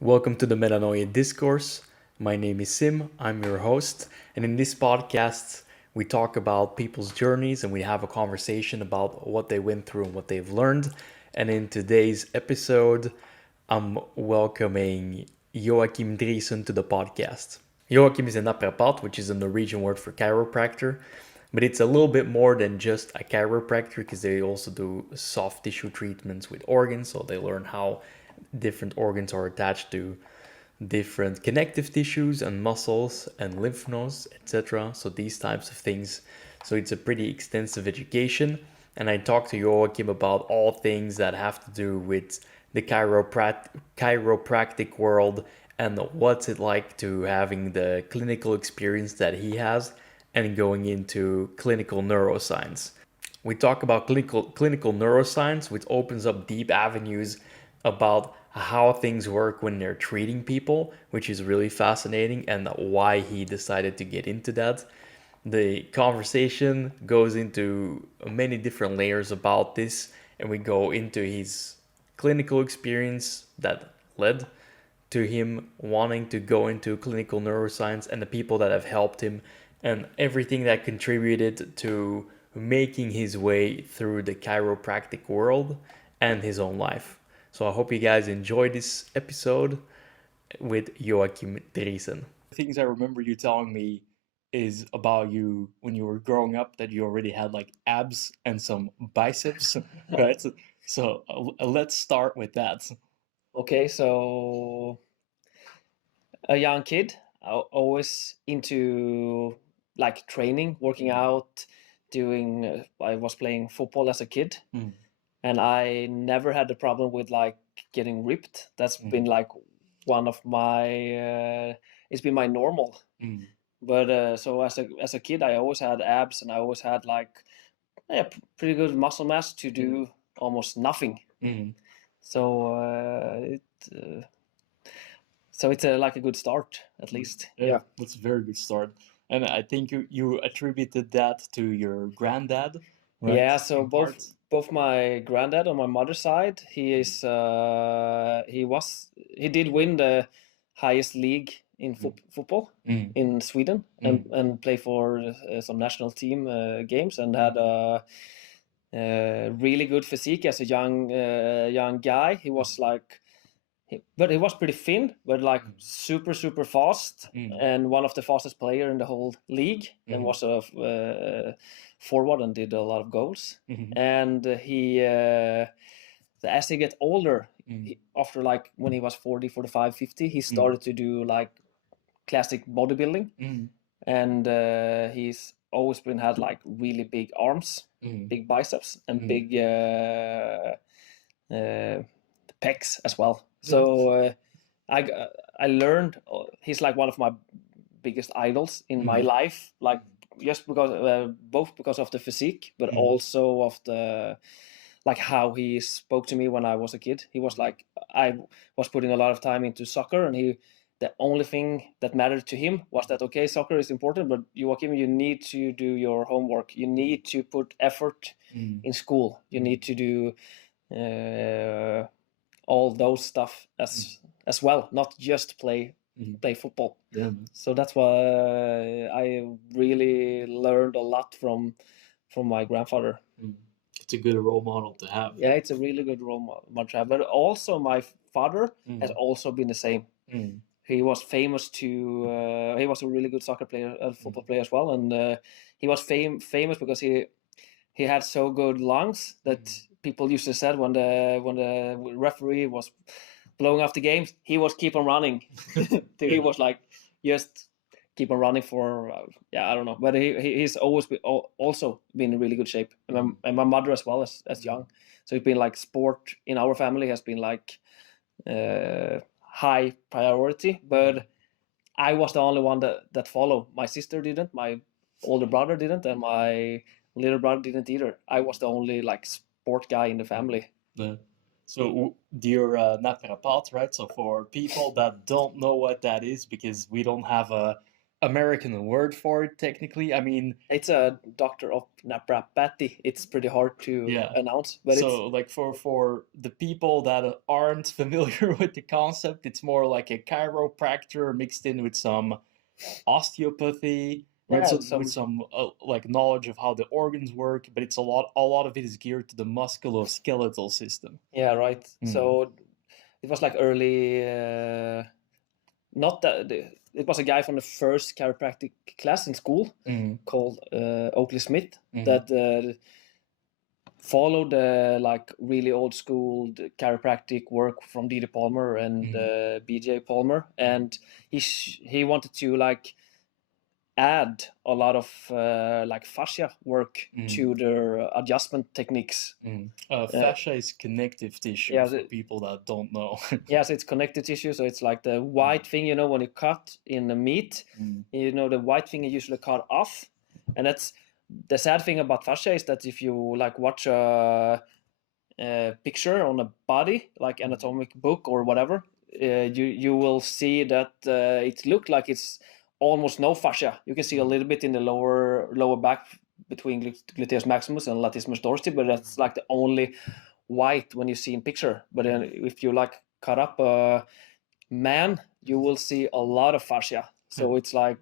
Welcome to the Metanoia Discourse. My name is Sim, I'm your host, and in this podcast, we talk about people's journeys and we have a conversation about what they went through and what they've learned. And in today's episode, I'm welcoming Joakim Drysen to the podcast. Joakim is a naprapat, which is a Norwegian word for chiropractor, but it's a little bit more than just a chiropractor because they also do soft tissue treatments with organs, so they learn how different organs are attached to different connective tissues and muscles and lymph nodes, etc. So these types of things. So it's a pretty extensive education. And I talked to Joachim about all things that have to do with the chiropractic world and what's it like to having the clinical experience that he has and going into clinical neuroscience. We talk about clinical neuroscience, which opens up deep avenues about how things work when they're treating people, which is really fascinating, and why he decided to get into that. The conversation goes into many different layers about this, and we go into his clinical experience that led to him wanting to go into clinical neuroscience and the people that have helped him and everything that contributed to making his way through the chiropractic world and his own life. So I hope you guys enjoy this episode with Joakim Drysen. Things I remember you telling me is about you when you were growing up that you already had like abs and some biceps, right? So let's start with that. Okay, so a young kid, always into like training, working out, doing. I was playing football as a kid, Mm. and I never had a problem with like getting ripped. That's been like one of my. It's been my normal. Mm. But so as a kid, I always had abs, and I always had like pretty good muscle mass to do almost nothing. Mm. So so it's like a good start at least. Yeah, that's a very good start. And I think you attributed that to your granddad, right? Yeah, so In part. both my granddad on my mother's side, he did win the highest league in football Mm. in Sweden and play for some national team games and had a really good physique as a young guy. He was like but he was pretty thin, but like super fast, and one of the fastest player in the whole league, and was a forward and did a lot of goals. And as he get older, after like when he was 40, 45, 50, he started to do like classic bodybuilding, and he's always been had like really big arms, big biceps, and big pecs as well. So I learned he's like one of my biggest idols in my life, like just because both because of the physique, but also of the like how he spoke to me when I was a kid. He was like, I was putting a lot of time into soccer, and the only thing that mattered to him was that okay, soccer is important, but Joakim, you need to do your homework. You need to put effort in school. You need to do all those stuff as well, not just play football. Yeah. So that's why I really learned a lot from my grandfather. It's a good role model to have. Yeah, it's a really good role model to have. But also my father has also been the same. He was famous to. He was a really good soccer player, football player as well, and he was famous because he had so good lungs that people used to say when the referee was blowing off the games, he was keep on running. He was like just keep on running for I don't know, but he's always also been in really good shape, and my mother as well as young. So it's been like sport in our family has been like high priority, but I was the only one that followed. My sister didn't, my older brother didn't, and my little brother didn't either. I was the only like sport guy in the family. Yeah. So you're a naprapat, right? So for people that don't know what that is, because we don't have American word for it, technically. I mean, it's a doctor of Naprapathy. It's pretty hard to announce, but so like for the people that aren't familiar with the concept, it's more like a chiropractor mixed in with some osteopathy, with some like knowledge of how the organs work, but it's a lot of it is geared to the musculoskeletal system. Yeah, right. So it was like early, not that it was a guy from the first chiropractic class in school called Oakley Smith that followed like really old school chiropractic work from D.D. Palmer and B.J. Palmer, and he wanted to like add a lot of like fascia work to their adjustment techniques. Fascia is connective tissue for people that don't know. Yes, it's connective tissue, so it's like the white thing, when you cut in the meat, the white thing is usually cut off, and that's the sad thing about fascia is that if you like watch a picture on a body, like anatomic book or whatever, you will see that it looked like it's almost no fascia. You can see a little bit in the lower back between gluteus maximus and latissimus dorsi, but that's like the only white when you see in picture. But then if you like cut up a man, you will see a lot of fascia. So it's like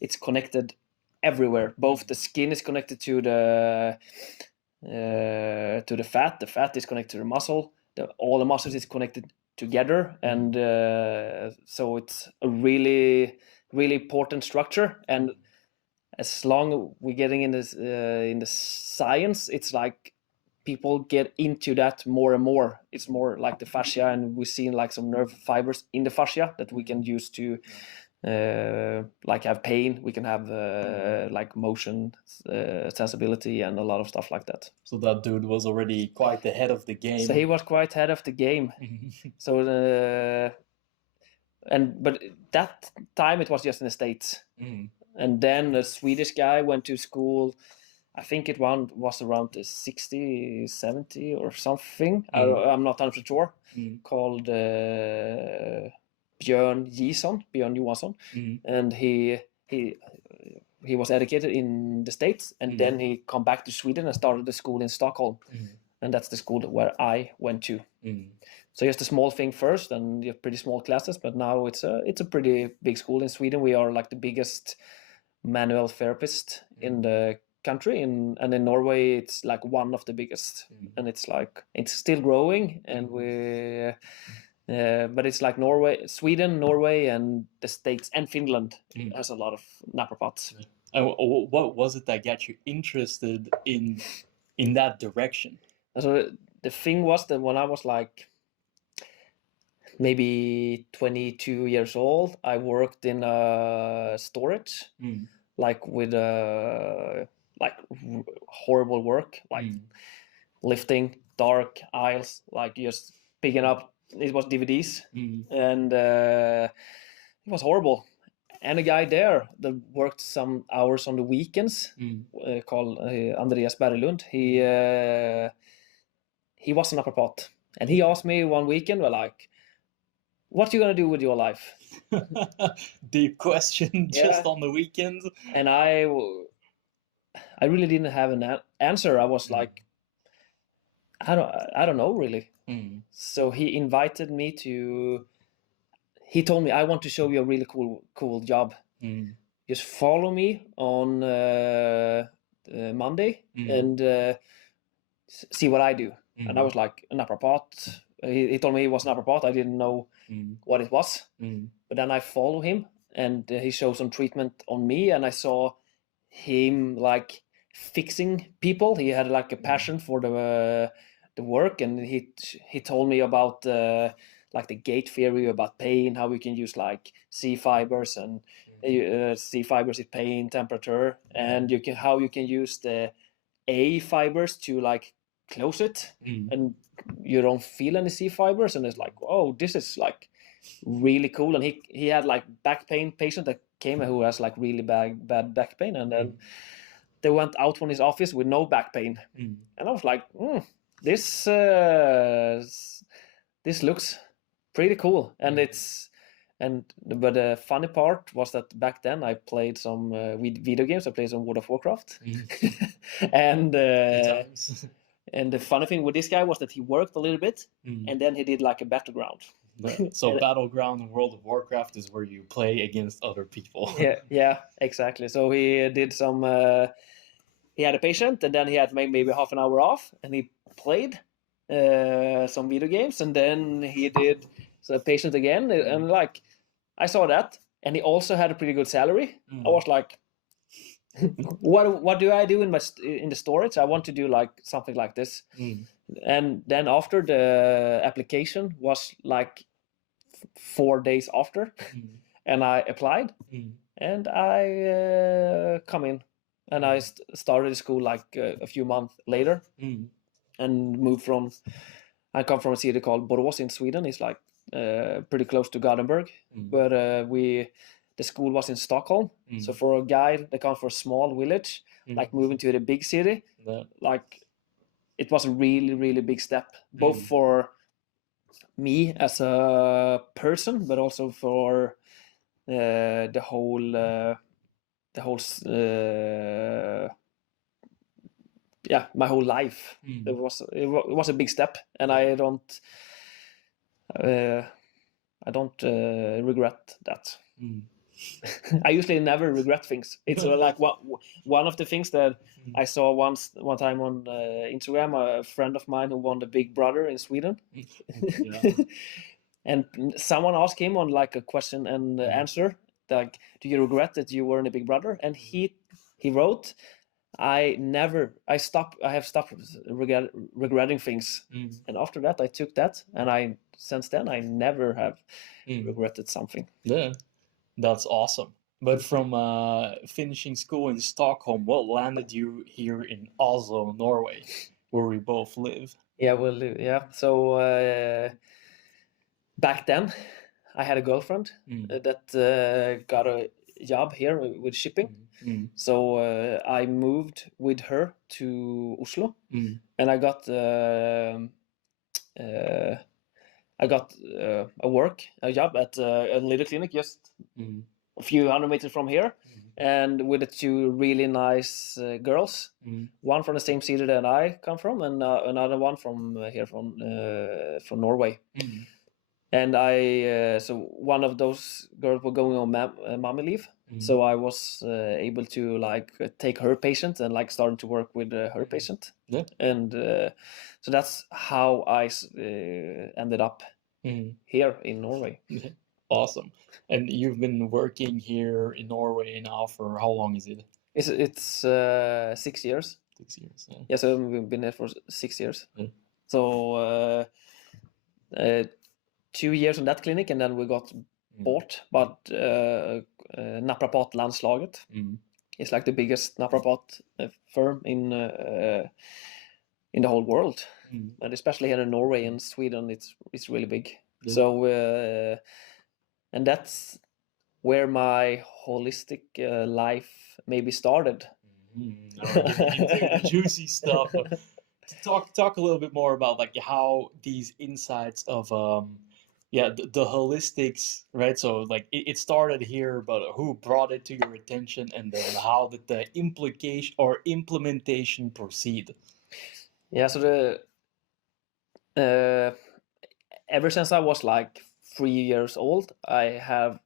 it's connected everywhere. Both the skin is connected to the fat. The fat is connected to the muscle. All the muscles is connected together, and so it's a really important structure. And as long we're getting in this in the science, it's like people get into that more and more. It's more like the fascia, and we've seen like some nerve fibers in the fascia that we can use to like have pain. We can have like motion sensibility and a lot of stuff like that. So that dude was already quite ahead of the game. So he was quite ahead of the game. So but that time it was just in the States. And then a Swedish guy went to school, I think it was around 60, 70 or something. I'm not 100% sure. Called Björn Johansson, and he was educated in the States, and then he come back to Sweden and started the school in Stockholm, and that's the school where I went to. So just a small thing first, and you have pretty small classes, but now it's a pretty big school in Sweden. We are like the biggest manual therapist in the country, and in Norway it's like one of the biggest, and it's still growing, and but it's like Sweden, Norway, and the States, and Finland has a lot of naprapats. What was it that got you interested in that direction? So the thing was that when I was like maybe 22 years old, I worked in storage, like with like horrible work, like lifting dark aisles, like just picking up. It was DVDs, and it was horrible. And a guy there that worked some hours on the weekends, called Andreas Berglund, he was a naprapat, and he asked me one weekend, well, like, what you gonna do with your life? Deep question, just on the weekend. And I really didn't have an answer. I was like, I don't know really. So he invited me to. He told me, I want to show you a really cool job. Just follow me on Monday and see what I do. And I was like, a naprapat. He told me he was a naprapat. I didn't know what it was. But then I follow him, and he showed some treatment on me, and I saw him like fixing people. He had like a passion for the work, and he told me about like the gate theory about pain, how we can use like C fibers, and C fibers is pain, temperature, and how you can use the A fibers to like close it, and you don't feel any C fibers, and it's like, oh, this is like really cool. And he had like back pain patient that came who has like really bad back pain, and then they went out from his office with no back pain, and I was like, this looks pretty cool. And it's But the funny part was that back then I played some video games. I played some World of Warcraft, and and the funny thing with this guy was that he worked a little bit, and then he did like a battleground. So Battleground in World of Warcraft is where you play against other people. Yeah, exactly. So he did some. He had a patient, and then he had maybe half an hour off, and he played some video games, and then he did a patient again, and like I saw that, and he also had a pretty good salary. I was like, what do I do in the storage? I want to do like something like this. And then after the application was like 4 days after, and I applied, and I come in, and I started school like a few months later, and moved from. I come from a city called Borås in Sweden. It's like pretty close to Gothenburg, but the school was in Stockholm. So for a guy that comes from a small village, like moving to the big city, like it was a really, really big step, both for me as a person, but also for the whole my whole life. It was a big step, and I don't regret that. I usually never regret things. It's like one of the things that I saw one time on Instagram, a friend of mine who won the Big Brother in Sweden. And someone asked him on like a question and answer, like, do you regret that you were in the Big Brother? And he wrote, I have stopped regretting things. And after that I took that, and since then I never have regretted something. Yeah, that's awesome. But from finishing school in Stockholm, what landed you here in Oslo, Norway, where we both live? So back then I had a girlfriend that got a job here with shipping. So I moved with her to Oslo, and I got a job at a little clinic just a few hundred meters from here, and with the two really nice girls, one from the same city that I come from, and another one from here from Norway. And so one of those girls were going on mommy leave, so I was able to like take her patient and like started to work with her patient. And so that's how I ended up here in Norway. Awesome. And you've been working here in Norway now for how long is it? It's 6 years. 6 years. Yeah, so we've been there for 6 years. So 2 years in that clinic, and then we got bought. But Naprapatlandslaget is like the biggest naprapat firm in the whole world, and especially here in Norway and Sweden, it's really big. So and that's where my holistic life maybe started. Getting into the juicy stuff. Talk a little bit more about like how these insights of the holistics, right? So like it started here, but who brought it to your attention, and then how did the implication or implementation proceed? Yeah, so ever since I was like 3 years old, I have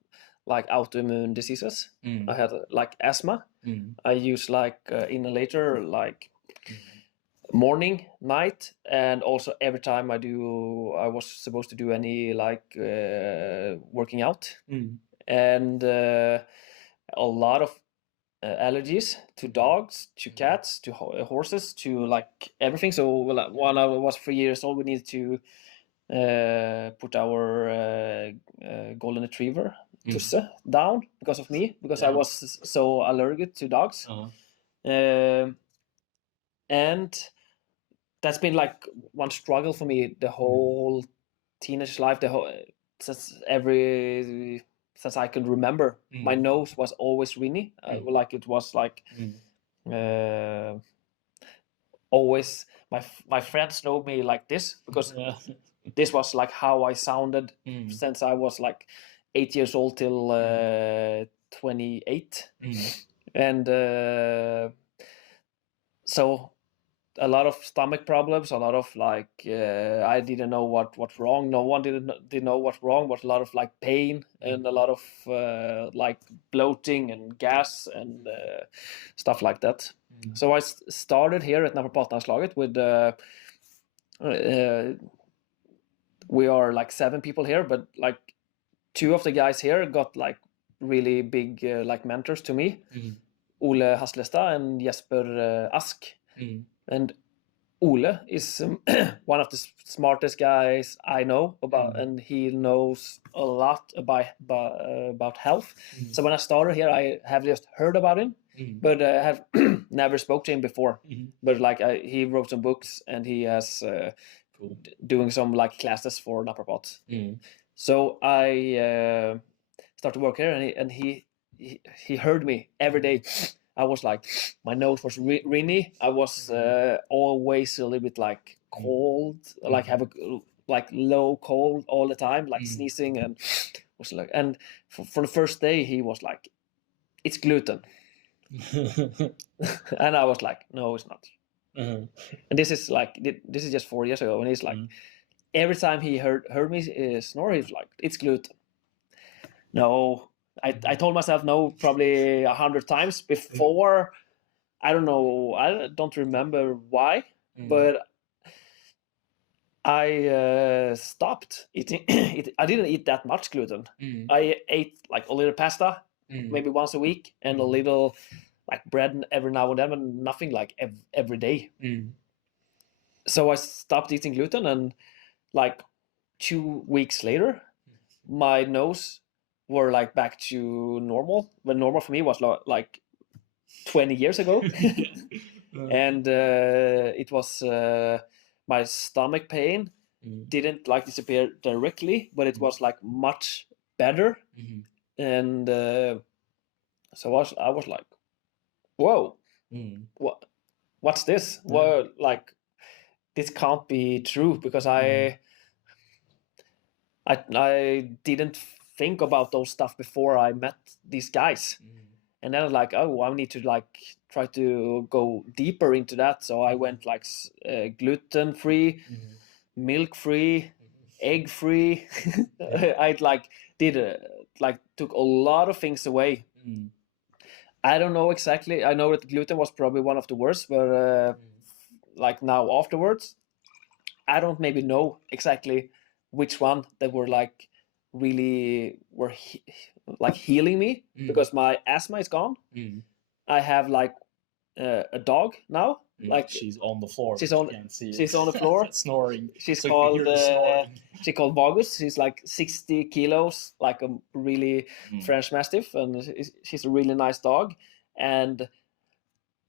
like autoimmune diseases. I had like asthma. I use like inhalator like morning, night, and also every time I was supposed to do any like working out, and a lot of allergies to dogs, to cats, to horses, to like everything. So when I was 3 years old, we needed to put our golden retriever Tusse down because of me, because I was so allergic to dogs. And that's been like one struggle for me the whole teenage life, since I could remember. My nose was always runny, like it was like always my friends know me like this, because this was like how I sounded since I was like 8 years old till 28, and so a lot of stomach problems, a lot of like I didn't know what's wrong. No one didn't know what's wrong, but a lot of like pain and a lot of like bloating and gas and stuff like that. So I started here at Naprapatlandslaget with we are like 7 people here, but like 2 of the guys here got like really big like mentors to me, Ole Haslestad and Jesper Ask. And Ole is one of the smartest guys I know about, and he knows a lot about health. So when I started here, I have just heard about him, but I have never spoke to him before. But like he wrote some books, and he has doing some like classes for naprapat. So I started work here, and he heard me every day. I was like, my nose was runny. I was always a little bit like cold, like have a like low cold all the time, like sneezing, and was like, and for the first day he was like, it's gluten, and I was like, no, it's not. And this is just 4 years ago, and he's like, every time he heard me snore, he's like, it's gluten. No. I told myself no probably 100 times before. I don't know. I don't remember why, but I stopped eating. I didn't eat that much gluten. I ate like a little pasta, maybe once a week, and a little like bread every now and then, but nothing like every day. So I stopped eating gluten, and like 2 weeks later, my nose were like back to normal, when normal for me was like 20 years ago. And it was my stomach pain didn't like disappear directly, but it was like much better. And so I was like, whoa, what's this? Well, like this can't be true, because I didn't think about those stuff before I met these guys. And then I was like, oh, I need to like try to go deeper into that. So I went like gluten free, milk free, egg free. I like took a lot of things away. I don't know exactly. I know that gluten was probably one of the worst, but like now afterwards, I don't maybe know exactly which one that were like really were like healing me, because my asthma is gone. I have like a dog now. Like she's on the floor. She's on the floor snoring. She's called Vagus. She's like 60 kilos, like a really French Mastiff, and she's a really nice dog. And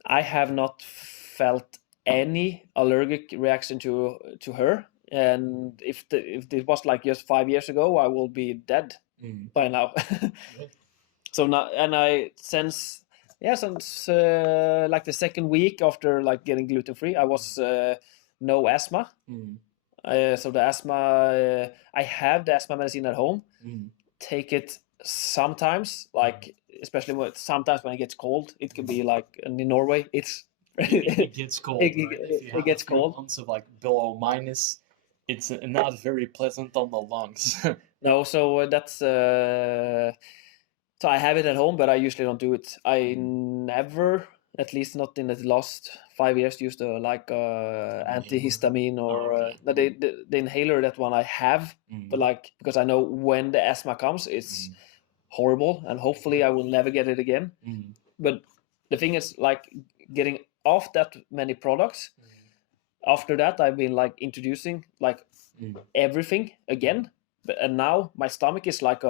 I have not felt any allergic reaction to her. And if it was like just 5 years ago, I will be dead by now. So now, and I since like the second week after like getting gluten free, I was no asthma. So the asthma, I have the asthma medicine at home. Take it sometimes, like especially sometimes when it gets cold. It can be like in Norway, it gets cold. It gets cold. Months of like below minus. It's not very pleasant on the lungs. No, so that's so I have it at home, but I usually don't do it. I never, at least not in the last 5 years, used like antihistamine or the inhaler. That one I have, but like because I know when the asthma comes, it's horrible, and hopefully I will never get it again. But the thing is, like getting off that many products. After that, I've been like introducing like everything again, and now my stomach is like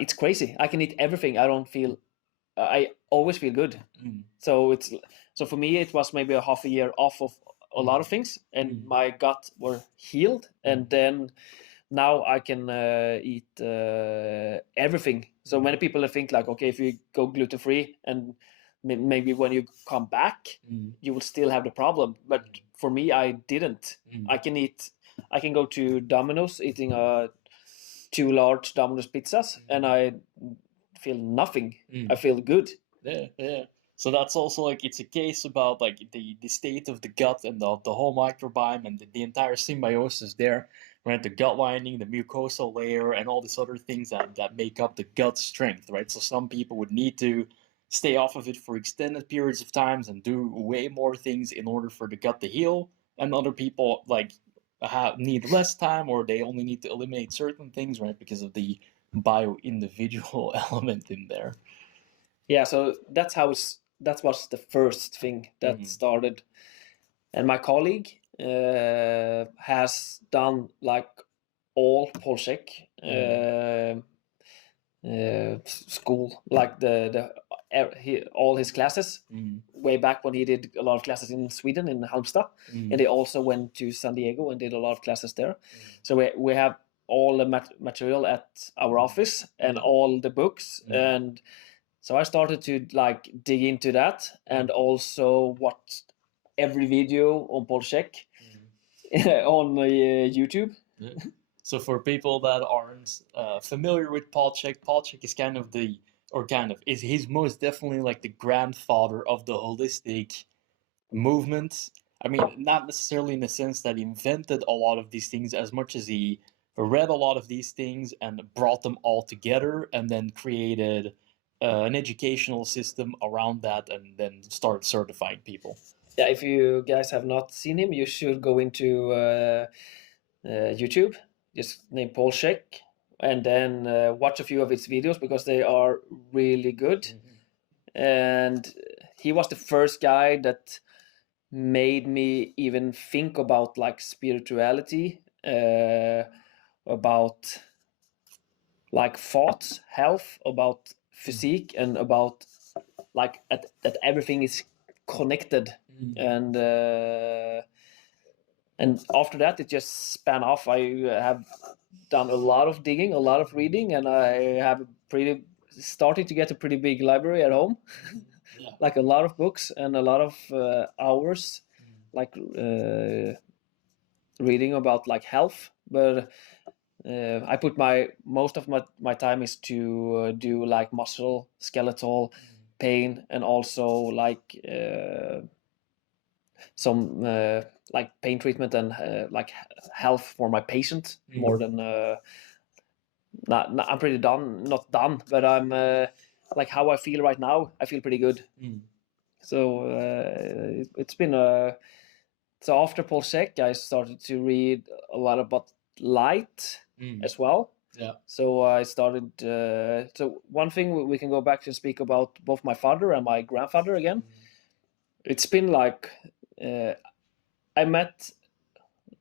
it's crazy. I can eat everything. I don't feel. I always feel good. So for me it was maybe a half a year off of a lot of things, and my gut were healed, and then now I can eat everything. So many people think like, okay, if you go gluten free and maybe when you come back, you will still have the problem. But for me, I didn't. I can go to Domino's eating a 2 large Domino's pizzas, and I feel nothing. I feel good. Yeah. So that's also like, it's a case about like the state of the gut and the whole microbiome and the entire symbiosis there, right? The gut lining, the mucosal layer, and all these other things that make up the gut strength, right? So some people would need to stay off of it for extended periods of times and do way more things in order for the gut to heal, and other people like need less time, or they only need to eliminate certain things, right? Because of the bio-individual element in there. Yeah, so that was the first thing that started. And my colleague has done like all Paul Chek school, like all his classes way back when he did a lot of classes in Sweden, in Halmstad, and he also went to San Diego and did a lot of classes there. So we have all the material at our office and all the books, and so I started to like dig into that, and also watch every video on Paul Chek on YouTube. So for people that aren't familiar with Paul Chek is he's most definitely like the grandfather of the holistic movement. I mean, not necessarily in the sense that he invented a lot of these things, as much as he read a lot of these things and brought them all together, and then created an educational system around that, and then started certifying people. Yeah, if you guys have not seen him, you should go into YouTube. Just name Paul Chek, and then watch a few of his videos, because they are really good. And he was the first guy that made me even think about like spirituality, about like thoughts, health, about physique, and about like that everything is connected. And after that, it just span off. I have done a lot of digging, a lot of reading, and I have started to get a pretty big library at home. Like a lot of books and a lot of hours, like reading about like health. But I put most of my time is to do like muscle, skeletal pain, and also like some like pain treatment and like health for my patient, more than I'm pretty not done, but I'm like how I feel right now. I feel pretty good. So it's been so after Paul Chek, I started to read a lot about light as well. Yeah. So I started. So one thing we can go back to speak about both my father and my grandfather again. It's been like I met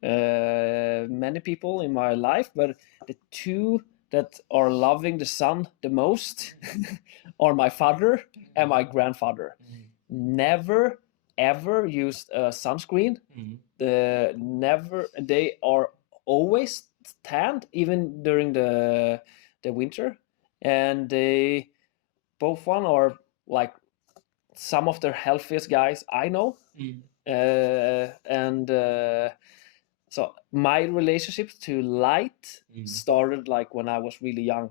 many people in my life, but the two that are loving the sun the most are my father and my grandfather. Never ever used a sunscreen. They are always tanned, even during the winter, and they both one are like some of the healthiest guys I know. So my relationship to light started like when I was really young.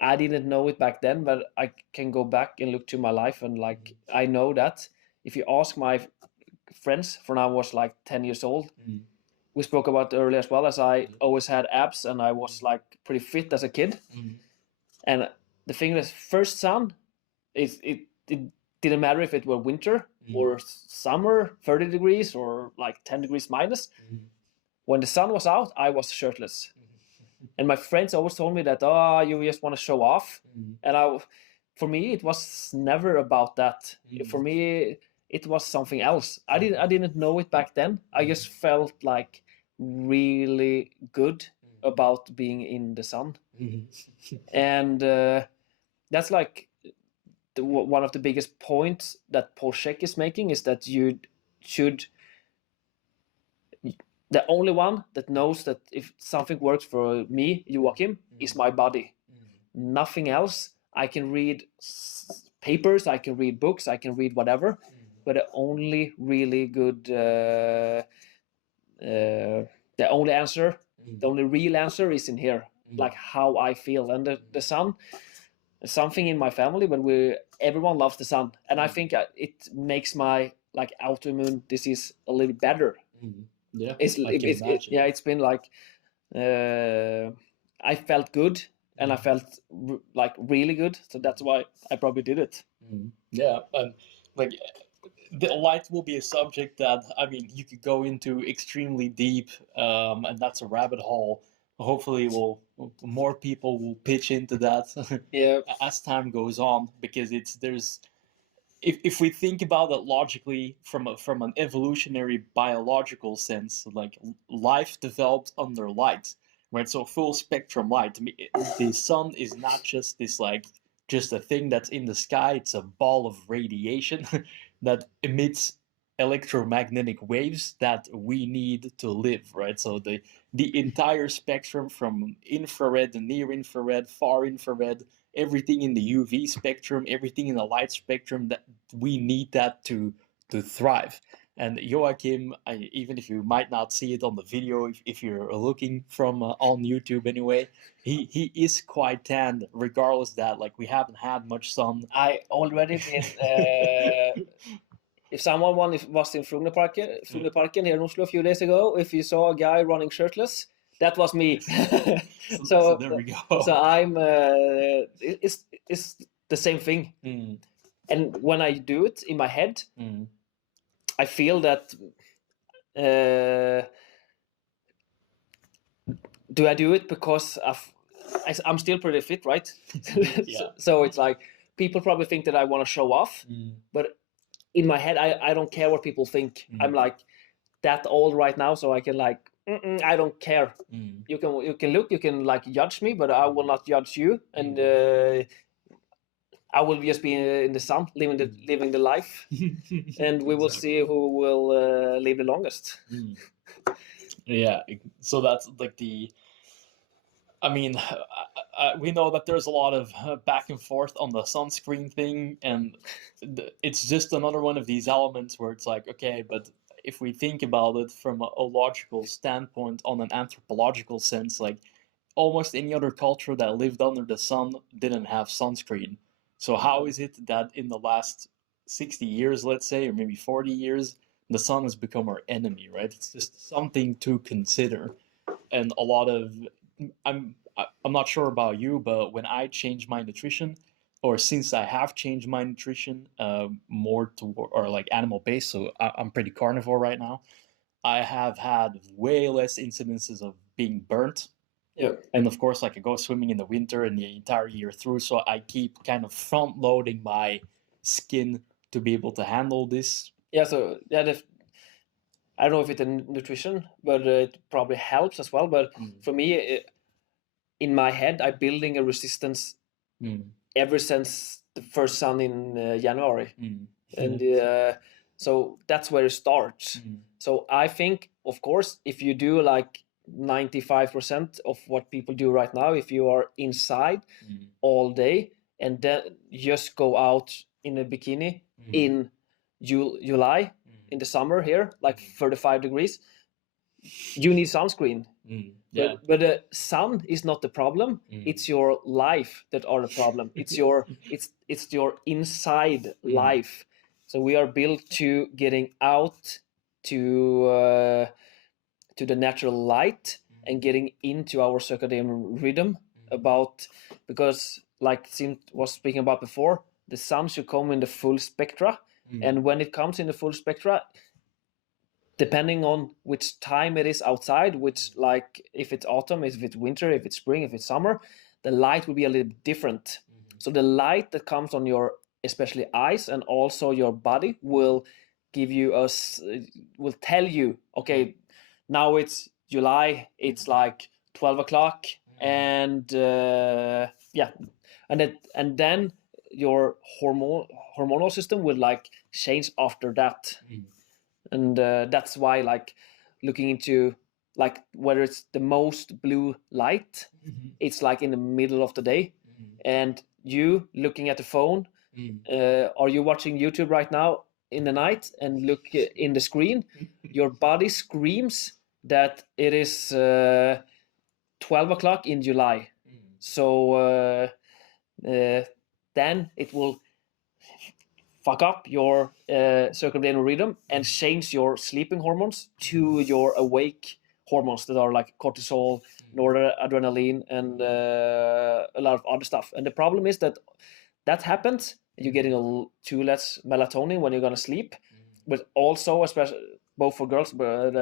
I didn't know it back then, but I can go back and look to my life, and like I know that if you ask my friends from I was like 10 years old, we spoke about earlier as well, as I always had abs and I was like pretty fit as a kid. And the thing is, first sun, it didn't matter if it were winter or summer, 30 degrees or like 10 degrees minus. When the sun was out, I was shirtless. And my friends always told me that, you just want to show off. And for me, it was never about that. For me, it was something else. I didn't know it back then. I just felt like really good about being in the sun. And that's like one of the biggest points that Paul Chek is making, is that you should, the only one that knows that if something works for me, Joakim, is my body. Nothing else. I can read papers, I can read books, I can read whatever, but the only really good, the only answer, the only real answer is in here. like how I feel. And the sun, something in my family, but everyone loves the sun, and I think it makes my like autoimmune disease a little better. Yeah, It's been like I felt good, and I felt like really good, so that's why I probably did it. Yeah, and like the light will be a subject that, I mean, you could go into extremely deep, and that's a rabbit hole. Hopefully, more people will pitch into that Yeah, as time goes on, because if we think about it logically from an evolutionary biological sense, like life developed under light, right? So full spectrum light. I mean, the sun is not just this like just a thing that's in the sky. It's a ball of radiation that emits electromagnetic waves that we need to live, right? So the entire spectrum from infrared, near infrared, far infrared, everything in the UV spectrum, everything in the light spectrum, that we need that to thrive. And Joakim, even if you might not see it on the video, if you're looking from on YouTube anyway, he is quite tanned, regardless that like we haven't had much sun. I already been. If someone was in Frognerparken here in Oslo a few days ago, if you saw a guy running shirtless, that was me. So there we go. So I'm. It's the same thing. And when I do it in my head, I feel that. Do I do it because I'm still pretty fit, right? Yeah. So it's like people probably think that I want to show off, but in my head, I don't care what people think. I'm like that old right now, so I can like I don't care. You can look, you can like judge me, but I will not judge you, and I will just be in the sun, living the life, and we will see who will live the longest. Yeah, so that's like I mean, we know that there's a lot of back and forth on the sunscreen thing, and it's just another one of these elements where it's like, okay, but if we think about it from a logical standpoint, on an anthropological sense, like almost any other culture that lived under the sun didn't have sunscreen. So how is it that in the last 60 years, let's say, or maybe 40 years, the sun has become our enemy, right? It's just something to consider. And a lot of I'm not sure about you, but when I change my nutrition, or since I have changed my nutrition more to or like animal based, so I'm pretty carnivore right now, I have had way less incidences of being burnt. Yeah. And of course, like I go swimming in the winter and the entire year through, so I keep kind of front loading my skin to be able to handle this. Yeah. So yeah, I don't know if it's in nutrition, but it probably helps as well. But for me, in my head, I'm building a resistance ever since the first sun in January, and so that's where it starts. So I think, of course, if you do like 95% of what people do right now, if you are inside all day and then just go out in a bikini in July in the summer here, like 35 degrees, you need sunscreen. Yeah. But the sun is not the problem. It's your life that are the problem. It's your inside life. So we are built to getting out to the natural light and getting into our circadian rhythm because like Sim was speaking about before, the sun should come in the full spectra, and when it comes in the full spectra, depending on which time it is outside, which like if it's autumn, if it's winter, if it's spring, if it's summer, the light will be a little bit different. So the light that comes on your especially eyes and also your body will give you will tell you, okay, now it's July, it's like 12 o'clock, and and then your hormonal system will like change after that. And that's why like looking into like whether it's the most blue light, it's like in the middle of the day, and you looking at the phone, are you watching YouTube right now in the night and look in the screen, your body screams that it is 12 o'clock in July. So then it will fuck up your circadian rhythm and change your sleeping hormones to your awake hormones that are like cortisol, noradrenaline, and a lot of other stuff. And the problem is that happens. You're getting too less melatonin when you're gonna sleep, but also, especially both for girls, but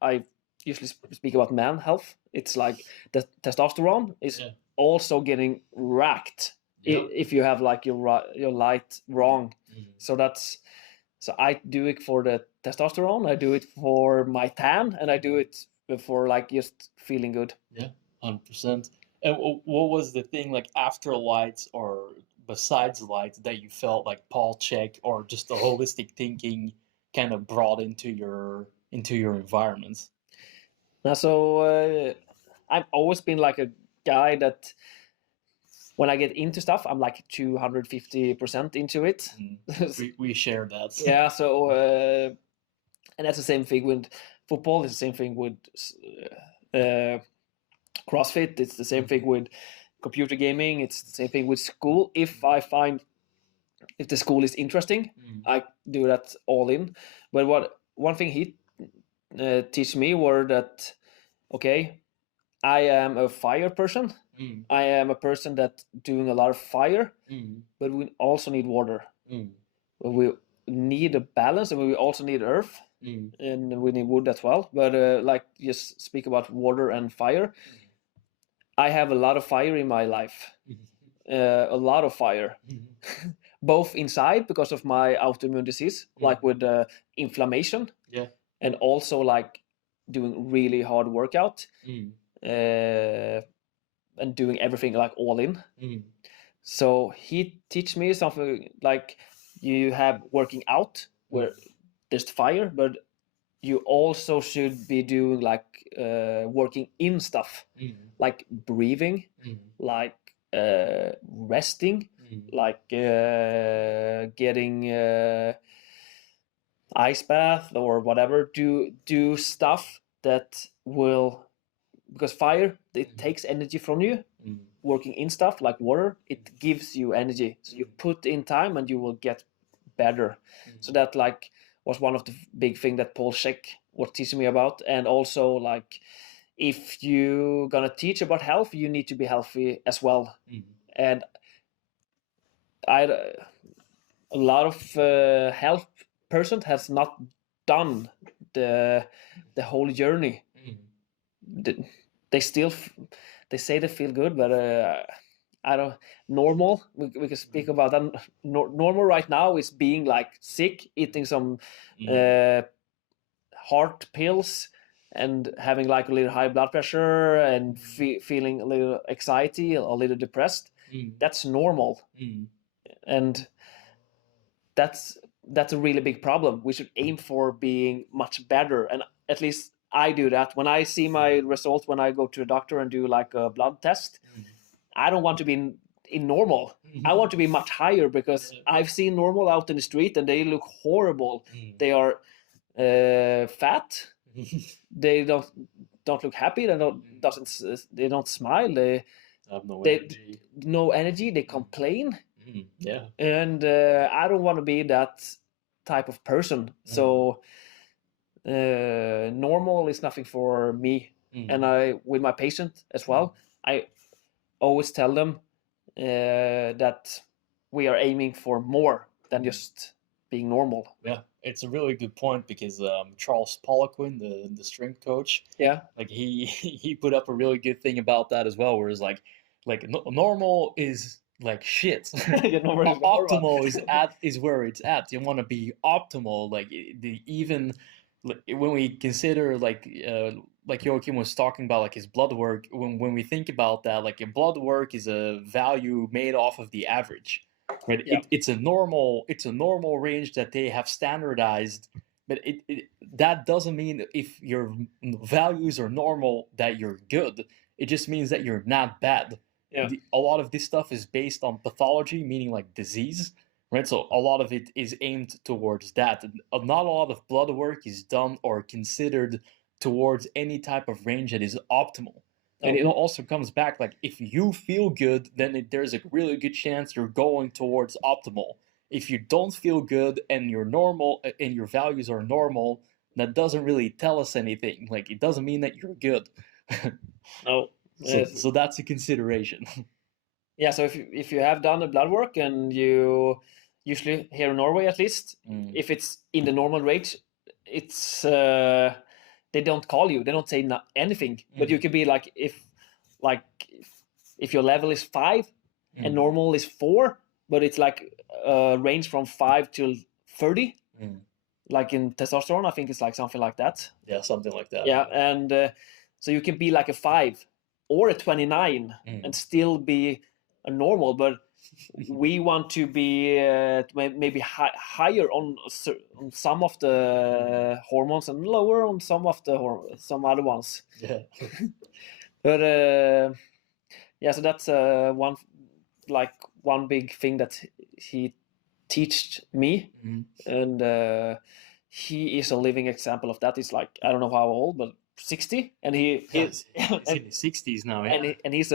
I usually speak about man health. It's like the testosterone is also getting racked if you have like your light wrong. So I do it for the testosterone, I do it for my tan, and I do it for like just feeling good. 100%. And what was the thing like after lights or besides lights that you felt like Paul Chek or just the holistic thinking kind of brought into your environment? Now, so I've always been like a guy that when I get into stuff, I'm like 250% into it. We share that. Yeah. So and that's the same thing with football. It's the same thing with CrossFit. It's the same thing with computer gaming. It's the same thing with school. If the school is interesting, I do that all in. But one thing he teach me were that, okay, I am a fire person. I am a person that doing a lot of fire, but we also need water. We need a balance, and we also need earth, and we need wood as well. But like just speak about water and fire. I have a lot of fire in my life, a lot of fire, both inside because of my autoimmune disease, like with inflammation, and also like doing really hard workout, and doing everything like all in. So he teach me something like you have working out where there's fire, but you also should be doing like working in stuff, like breathing, like resting, like getting ice bath or whatever. Do stuff that will, because fire, it takes energy from you. Working in stuff like water, it gives you energy. So you put in time and you will get better. So that like was one of the big thing that Paul Chek was teaching me about. And also like if you gonna teach about health, you need to be healthy as well. And a lot of health person has not done the whole journey. They still they say they feel good, but I don't. Normal, we can speak about that. Normal right now is being like sick, eating some heart pills, and having like a little high blood pressure, and feeling a little anxiety, a little depressed. That's normal, and that's a really big problem. We should aim for being much better, and at least I do that. When I see my results, when I go to a doctor and do like a blood test, I don't want to be in normal. I want to be much higher, because I've seen normal out in the street and they look horrible. They are fat. They don't look happy. They don't smile. They have no energy. No energy. They complain. Yeah. And I don't want to be that type of person. So normal is nothing for me. And I, with my patient as well, I always tell them that we are aiming for more than just being normal. Yeah, it's a really good point, because Charles Poliquin, the strength coach, like he put up a really good thing about that as well, where it's like normal is like shit. Optimal is where it's at. You want to be optimal, like even when we consider like Joakim was talking about, like his blood work, when we think about that, like your blood work is a value made off of the average, right? It's a normal range that they have standardized, but that doesn't mean if your values are normal that you're good. It just means that you're not bad. A lot of this stuff is based on pathology, meaning like disease, right? So a lot of it is aimed towards that. Not a lot of blood work is done or considered towards any type of range that is optimal. And it also comes back like if you feel good, then there's a really good chance you're going towards optimal. If you don't feel good and you're normal and your values are normal, that doesn't really tell us anything. Like it doesn't mean that you're good. No. So that's a consideration. Yeah. So if you have done the blood work and you usually here in Norway at least, if it's in the normal range, it's they don't call you. They don't say anything. But you could be like if your level is 5 and normal is 4, but it's like range from 5 to 30. Like in testosterone, I think it's like something like that. Yeah, something like that. Yeah, and so you can be like a 5 or a 29 and still be a normal, but we want to be maybe higher on some of the hormones and lower on some other ones. Yeah. But yeah, so that's one big thing that he taught me, and he is a living example of that. He's like, I don't know how old, but 60, and he's in his 60s now. Yeah. And he's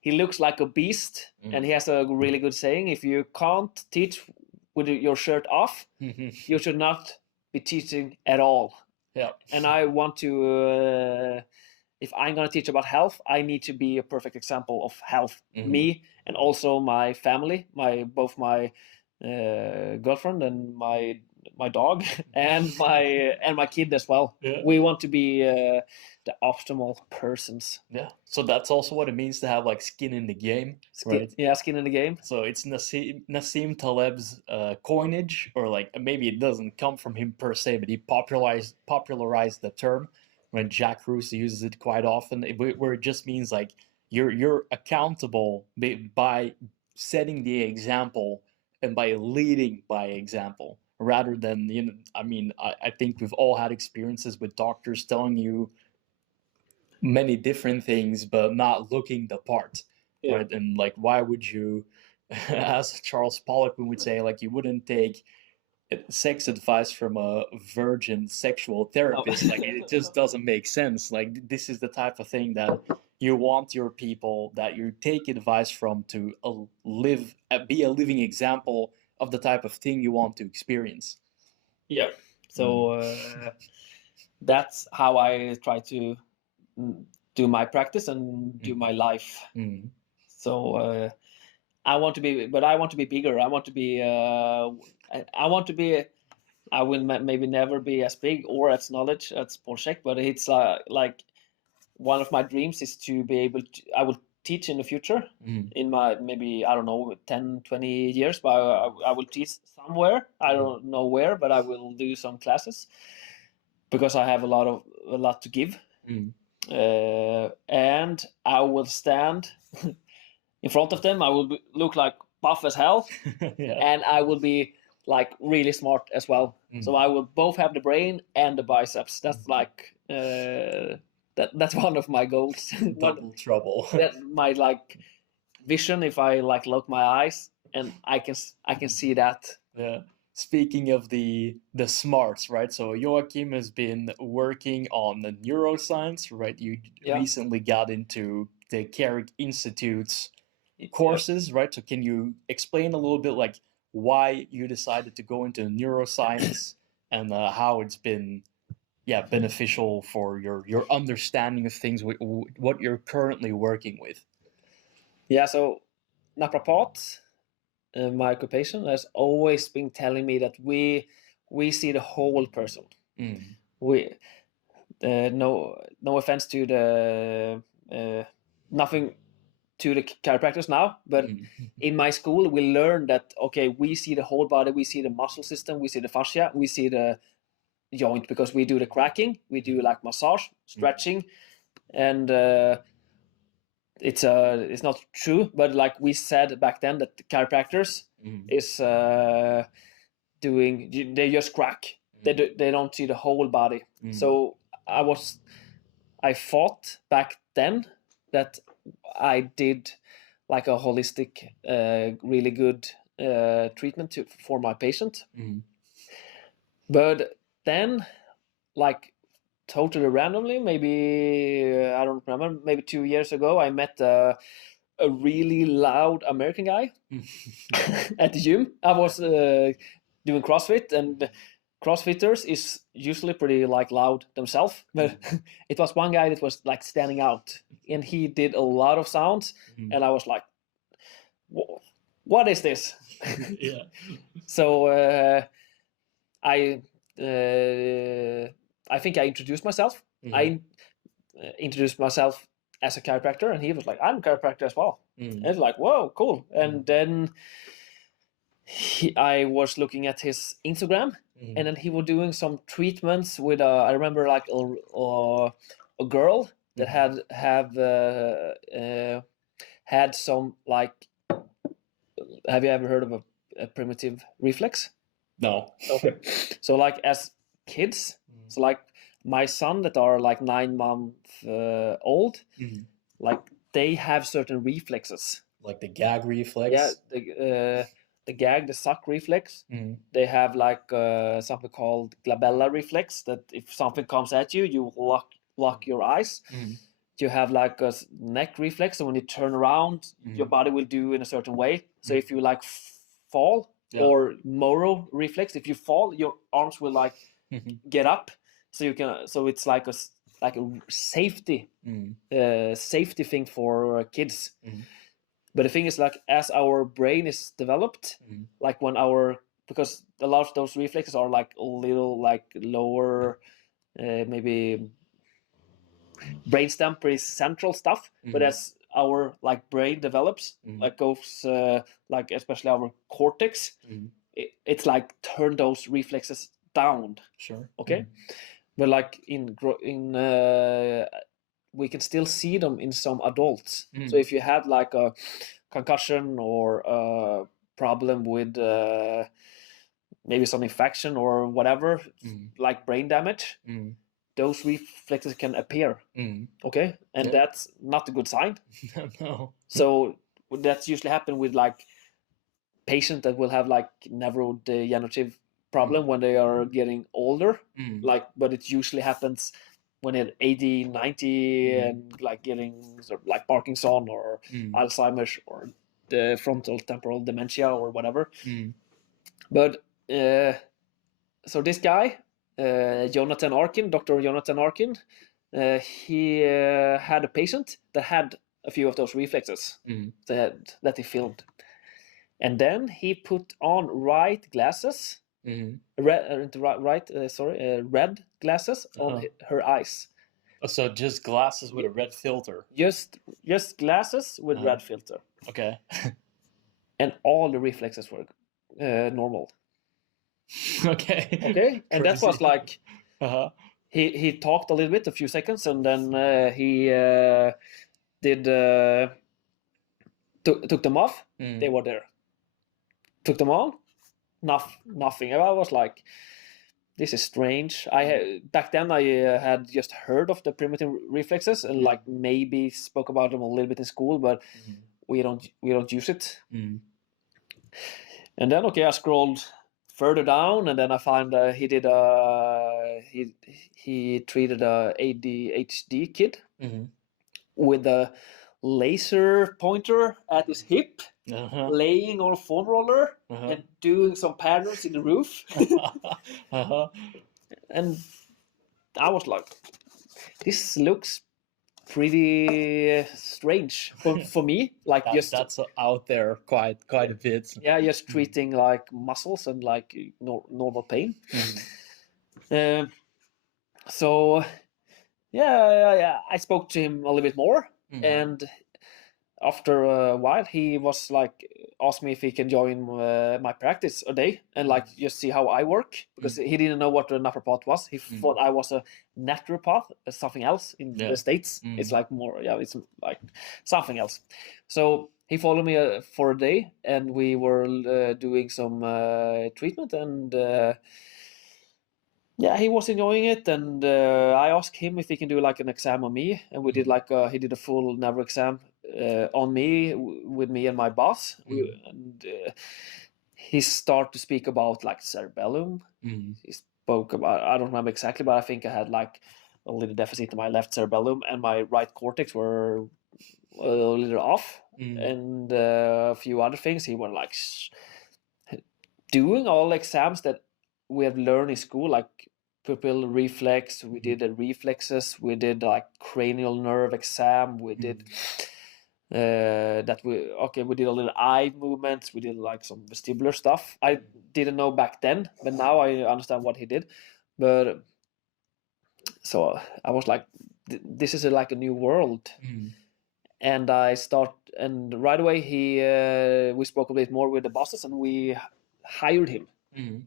he looks like a beast, and he has a really good saying: if you can't teach with your shirt off, you should not be teaching at all. Yeah. And I want to, if I'm going to teach about health, I need to be a perfect example of health. Me and also my family, both my girlfriend and my dog and my kid as well. Yeah. We want to be the optimal persons. Yeah. So that's also what it means to have like skin in the game, right? Yeah, skin in the game. So it's Nassim Taleb's coinage, or like maybe it doesn't come from him per se, but he popularized the term. When Jack Russo uses it quite often, where it just means like you're accountable by setting the example and by leading by example, rather than, you know, I mean, I think we've all had experiences with doctors telling you many different things but not looking the part. Yeah. Right? And like, why would you, as Charles Poliquin would say, like, you wouldn't take sex advice from a virgin sexual therapist. Like, it just doesn't make sense. Like, this is the type of thing that you want your people that you take advice from to be a living example of the type of thing you want to experience. Yeah. So that's how I try to do my practice and do my life. So I want to be bigger. I want to be I will maybe never be as big or as knowledge as Paul Chek, but it's like one of my dreams is to be able to, I will teach in the future in my, maybe, I don't know, 10, 20 years, but I will teach somewhere. I don't know where, but I will do some classes because I have a lot to give. And I will stand in front of them. I will look like buff as hell. Yeah. And I will be like really smart as well. So I will both have the brain and the biceps. That's like that's one of my goals. Double trouble. That my like vision, if I like look my eyes and I can see that. Yeah. Speaking of the smarts, right? So Joakim has been working on the neuroscience, right? You recently got into the Chek Institute's courses, right? So can you explain a little bit like why you decided to go into neuroscience and how it's been beneficial for your understanding of things, what you're currently working with? Yeah, so Naprapat, my occupation, has always been telling me that we see the whole person. We no offense to the nothing to the chiropractors now, but in my school we learned that okay, we see the whole body, we see the muscle system, we see the fascia, we see the joint, because we do the cracking, we do like massage, stretching, and it's not true, but like we said back then that the chiropractors is doing, they just crack, they don't see the whole body. So I thought back then that I did like a holistic really good treatment for my patient. But then, like totally randomly, maybe I don't don't remember, maybe 2 years ago, I met a really loud American guy at the gym. I was doing CrossFit, and CrossFitters is usually pretty like loud themselves, but it was one guy that was like standing out, and he did a lot of sounds, and I was like, what is this? Yeah. So I think I introduced myself. I introduced myself as a chiropractor, and he was like, I'm a chiropractor as well. And it's like, whoa, cool. And then I was looking at his Instagram, and then he was doing some treatments with I remember like a girl that had some like, have you ever heard of a primitive reflex? No. Okay. So like as kids, so like my son that are like 9 months old, like they have certain reflexes. Like the gag reflex? Yeah, the gag, the suck reflex. They have like something called glabella reflex, that if something comes at you, you lock your eyes. You have like a neck reflex, so when you turn around, your body will do in a certain way. So if you like fall, or Moro reflex, if you fall, your arms will like get up, so you can. So it's like a safety safety thing for kids. But the thing is, like as our brain is developed, like when because a lot of those reflexes are like a little like lower, maybe brainstem, pretty central stuff. But as our like brain develops, like goes like especially our cortex, it's like turn those reflexes down. Sure. Okay. But like we can still see them in some adults. So if you have like a concussion or a problem with maybe some infection or whatever, like brain damage, those reflexes can appear. Okay, and that's not a good sign. No. So that's usually happen with like patients that will have like neurodegenerative problem when they are getting older. Like, but it usually happens when they're 80, 90, and like getting sort of like Parkinson or Alzheimer's or the frontal temporal dementia or whatever. But so this guy, Jonathan Arkin, Dr. Jonathan Arkin, he had a patient that had a few of those reflexes that he filmed. And then he put on red glasses, red glasses on her eyes. So just glasses with a red filter. Just glasses with red filter. Okay. And all the reflexes were normal. Okay. Okay. And that was like, he talked a little bit, a few seconds, and then he took them off. They were there. Took them on, nothing. I was like, this is strange. Back then I had just heard of the primitive reflexes and like maybe spoke about them a little bit in school, but we don't use it. And then I scrolled further down, and then I found he did he treated a ADHD kid with a laser pointer at his hip, laying on a foam roller and doing some patterns in the roof. And I was like, this looks pretty strange for me. Like that's out there quite a bit. Yeah, just treating like muscles and like normal pain. So yeah, I spoke to him a little bit more, and after a while he was like asked me if he can join my practice a day and like just see how I work, because he didn't know what a naprapat was. He thought I was a naprapat, something else in the States. It's like more, it's like something else. So he followed me for a day, and we were doing some treatment, and he was enjoying it, and I asked him if he can do like an exam on me, and we did like he did a full neuro exam on me with me and my boss, and he started to speak about like cerebellum. He spoke about, I don't remember exactly, but I think I had like a little deficit in my left cerebellum, and my right cortex were a little off, and a few other things. He was like doing all exams that we have learned in school, like pupil reflex. We did the reflexes. We did like cranial nerve exam. We did we did a little eye movements. We did like some vestibular stuff. I didn't know back then, but now I understand what he did. But so I was like, this is like a new world. And and right away we spoke a bit more with the bosses, and we hired him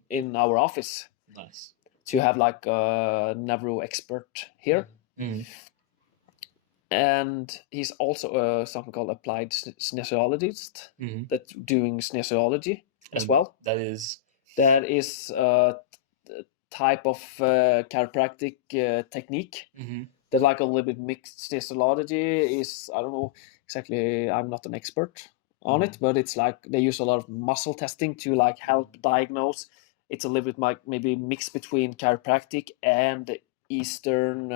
in our office. Nice. To have like a neuro expert here. And he's also something called applied kinesiologist that's doing kinesiology as well. That is a type of chiropractic technique that like a little bit mixed. Kinesiology is, I don't know exactly, I'm not an expert on it, but it's like they use a lot of muscle testing to like help diagnose. It's a little bit like maybe mixed between chiropractic and the Eastern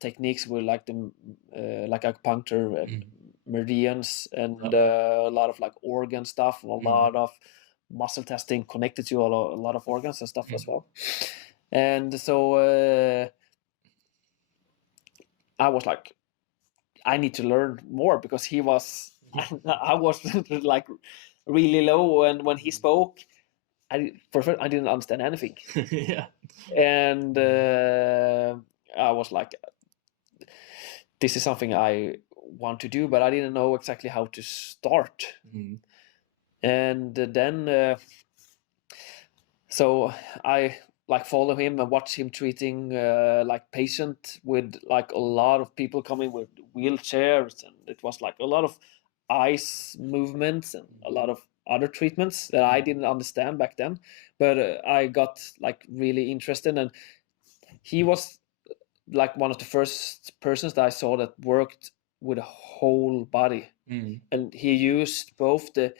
techniques with like the like acupuncture, meridians, and a lot of like organ stuff, a lot of muscle testing connected to a lot of organs and stuff as well. And so I was like, I need to learn more, because he was I was like really low, and when he spoke, I didn't understand anything. Yeah. And I was like, this is something I want to do, but I didn't know exactly how to start. And then so I like follow him and watch him treating like patient with like a lot of people coming with wheelchairs, and it was like a lot of ice movements and a lot of other treatments that I didn't understand back then, but I got like really interested. And he was like one of the first persons that I saw that worked with a whole body, and he used both the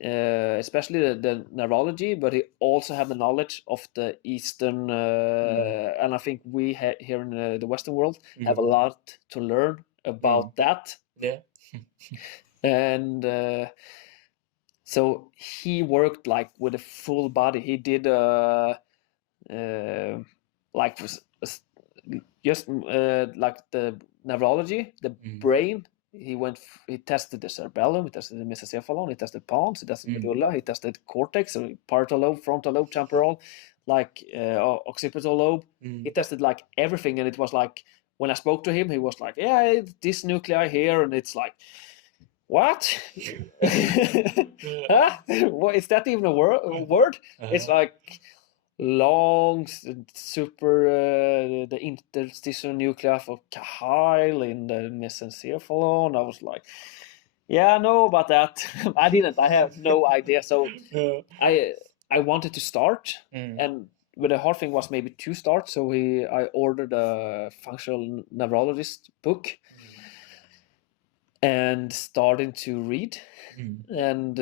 especially the neurology, but he also had the knowledge of the Eastern and I think we here in the Western world have a lot to learn about that. And so he worked like with a full body. He did like just like the neurology, the brain. He tested the cerebellum, he tested the mesencephalon, he tested pons, he tested medulla, he tested cortex, parietal lobe, frontal lobe, temporal, like occipital lobe. He tested like everything, and it was like when I spoke to him, he was like, "Yeah, this nuclei here," and it's like, what? Huh? What is that even a word? It's like long, super the interstitial nuclei of Cahill in the mesencephalon. I was like, yeah, I know about that. I have no idea. So I wanted to start, and but the hard thing was maybe to start. So I ordered a functional neurologist book and starting to read. And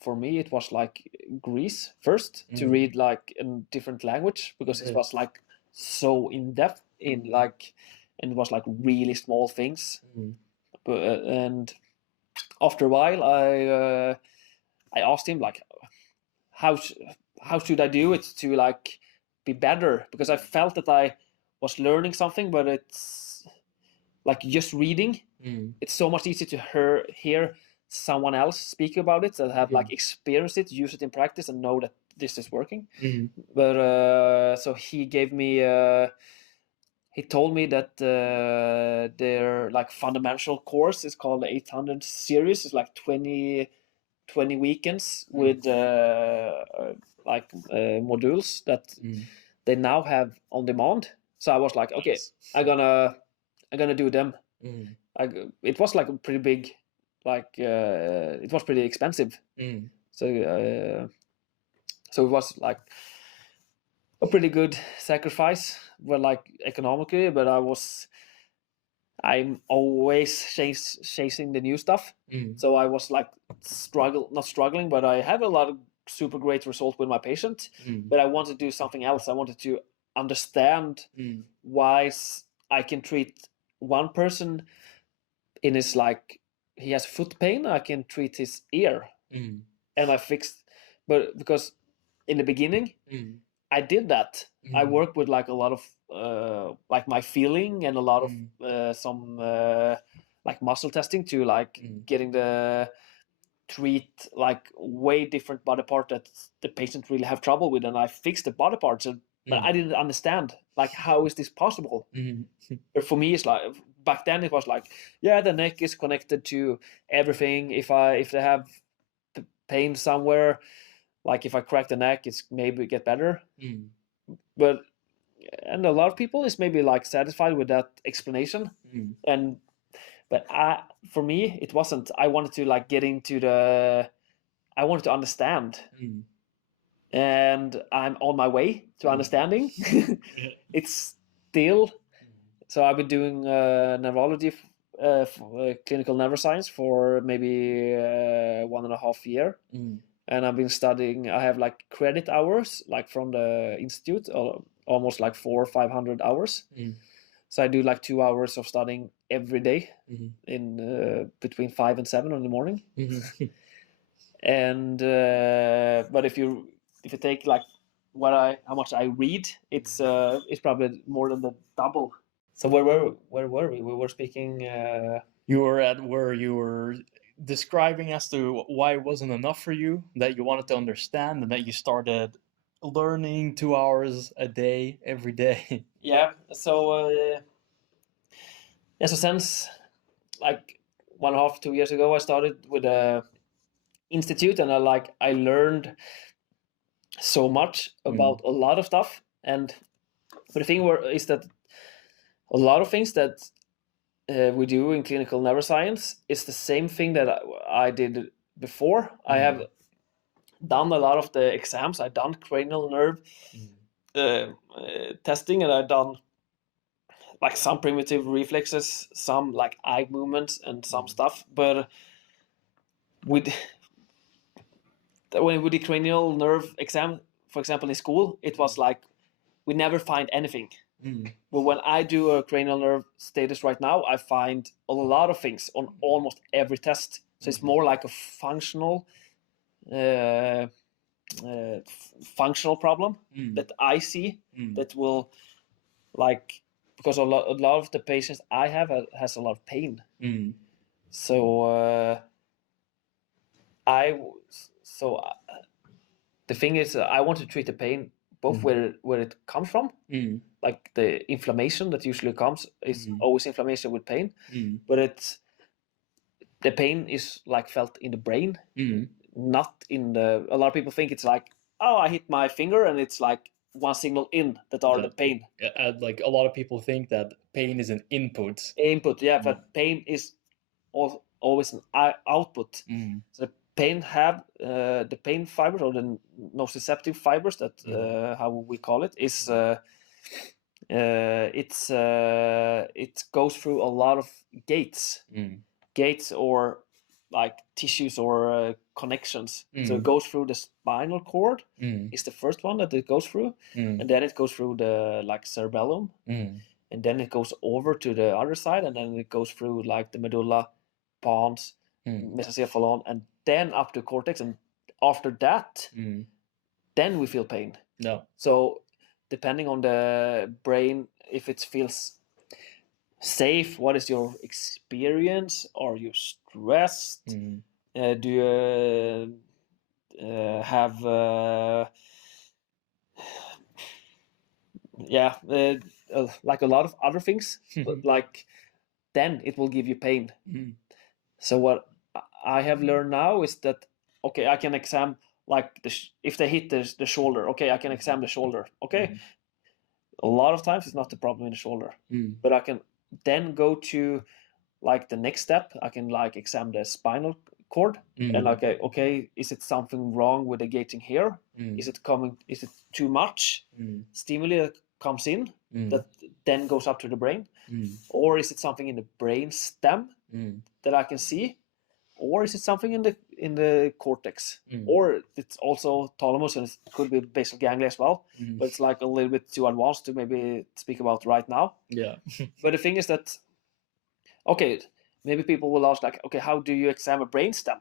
for me, it was like Greece first to read like in different language, because it was like so in depth in like, and it was like really small things. And after a while, I asked him like, how should I do it to like be better? Because I felt that I was learning something, but it's like just reading. It's so much easier to hear someone else speak about it that have like experienced it, use it in practice, and know that this is working. But so he gave me he told me that their like fundamental course is called the 800 series. It's like 20 weekends with like modules that they now have on demand. So I was like, okay, I'm gonna do them. It was like a pretty big, like it was pretty expensive. So it was like a pretty good sacrifice, well, like economically, but I'm always chasing the new stuff. So I was like not struggling, but I had a lot of super great results with my patient. But I wanted to do something else. I wanted to understand why I can treat one person in his, like, he has foot pain, I can treat his ear, and I fixed. But because in the beginning, I did that. I worked with like a lot of like my feeling and a lot of some like muscle testing to like getting the treat like way different body part that the patient really have trouble with, and I fixed the body parts. But I didn't understand like how is this possible. But for me, it's like back then it was like, yeah, the neck is connected to everything. If they have pain somewhere, like if I crack the neck, it's maybe get better. But and a lot of people is maybe like satisfied with that explanation. But for me, it wasn't. I wanted to like get into I wanted to understand, and I'm on my way to understanding. It's still. So I've been doing neurology, clinical neuroscience for maybe 1.5 years. And I've been studying. I have like credit hours, like from the institute, almost like 400 or 500 hours. So I do like 2 hours of studying every day in between 5 and 7 in the morning. And but if you take like how much I read, it's probably more than the double. So where were we? We were speaking. You were at where you were describing as to why it wasn't enough for you, that you wanted to understand, and that you started learning 2 hours a day every day. Yeah. So since like 1.5, 2 years ago, I started with a institute, and I learned so much about a lot of stuff. And but the thing is that a lot of things that we do in clinical neuroscience is the same thing that I did before. I have done a lot of the exams. I've done cranial nerve testing, and I've done like some primitive reflexes, some like eye movements, and some stuff. But when we did cranial nerve exam, for example, in school, it was like we never find anything. But when I do a cranial nerve status right now, I find a lot of things on almost every test. So it's more like a functional problem that I see that will, like, because a lot of the patients I have has a lot of pain. So the thing is, I want to treat the pain both where it comes from, like the inflammation that usually comes is always inflammation with pain, but the pain is like felt in the brain, not in the. A lot of people think it's like, oh, I hit my finger and it's like one signal in that are the pain. Like a lot of people think that pain is an input. Yeah, but pain is always an output. So the pain have the pain fibers, or the nociceptive fibers, that how we call it, is it goes through a lot of gates or like tissues or connections. So it goes through the spinal cord is the first one that it goes through, and then it goes through the like cerebellum, and then it goes over to the other side, and then it goes through like the medulla, pons, mesocephalon, and then up to cortex. And after that, then we feel pain. No. So depending on the brain, if it feels safe, what is your experience? Are you stressed? Do you have like a lot of other things, but like then it will give you pain. So what I have learned now is that, okay, I can examine like if they hit the shoulder, okay, I can examine the shoulder, okay. A lot of times it's not the problem in the shoulder, but I can then go to like the next step. I can like examine the spinal cord, and like, okay, is it something wrong with the gating here? Is it too much stimuli that comes in that then goes up to the brain, or is it something in the brain stem that I can see? or is it something in the cortex, or it's also thalamus and it could be basal ganglia as well, but it's like a little bit too advanced to maybe speak about right now. Yeah. But the thing is that, okay, maybe people will ask like, okay, how do you examine a brainstem?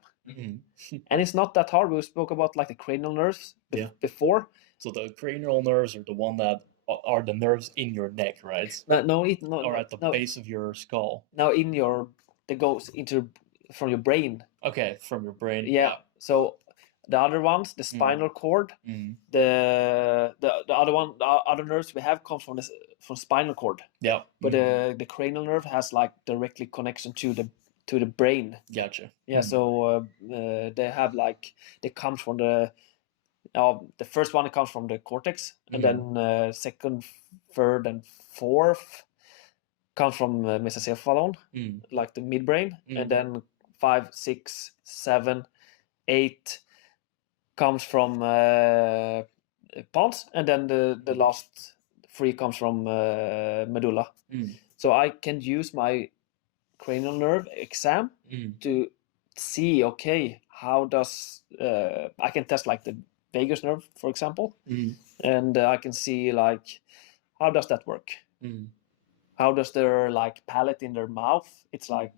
And it's not that hard. We spoke about like the cranial nerves before. So the cranial nerves are the one that are the nerves in your neck, right? No, or at the base of your skull. Now in your, that goes into from your brain. Okay, from your brain. Yeah. So the other ones, the spinal cord, the other one, the other nerves we have comes from spinal cord. Yeah. But the cranial nerve has like directly connection to the brain. Gotcha. Yeah. So they have like, they come from the first one, it comes from the cortex, and then second, third, and fourth comes from mesocephalon, like the midbrain, and then 5, 6, 7, 8 comes from pons, and then the last 3 comes from medulla. So I can use my cranial nerve exam to see, okay, how does I can test like the vagus nerve, for example, and I can see like, how does that work? How does their like palate in their mouth? It's like,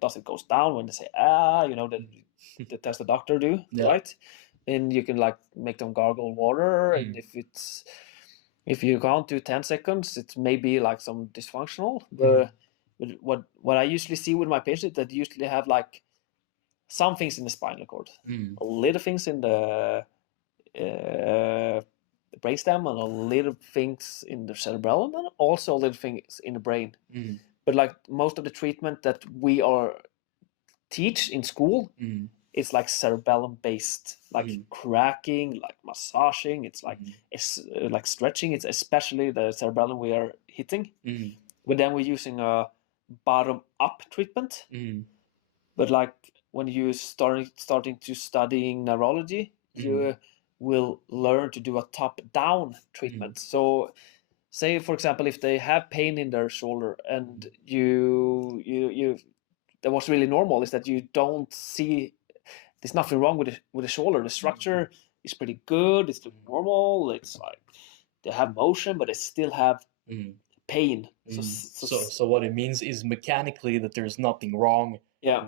does it goes down when they say the test the doctor do, right? And you can like make them gargle water, and if you can't do 10 seconds, it may be like some dysfunctional. But what I usually see with my patients, that usually have like some things in the spinal cord, a little things in the brainstem, and a little things in the cerebellum, and also little things in the brain. But like most of the treatment that we are teach in school is like cerebellum based, like cracking, like massaging. It's like stretching. It's especially the cerebellum we are hitting. But then we're using a bottom up treatment. But like when you starting to studying neurology, you will learn to do a top-down treatment. So say, for example, if they have pain in their shoulder, and you that was really normal, is that you don't see there's nothing wrong with the shoulder. The structure is pretty good, it's normal, it's like they have motion, but they still have pain. So what it means is mechanically that there's nothing wrong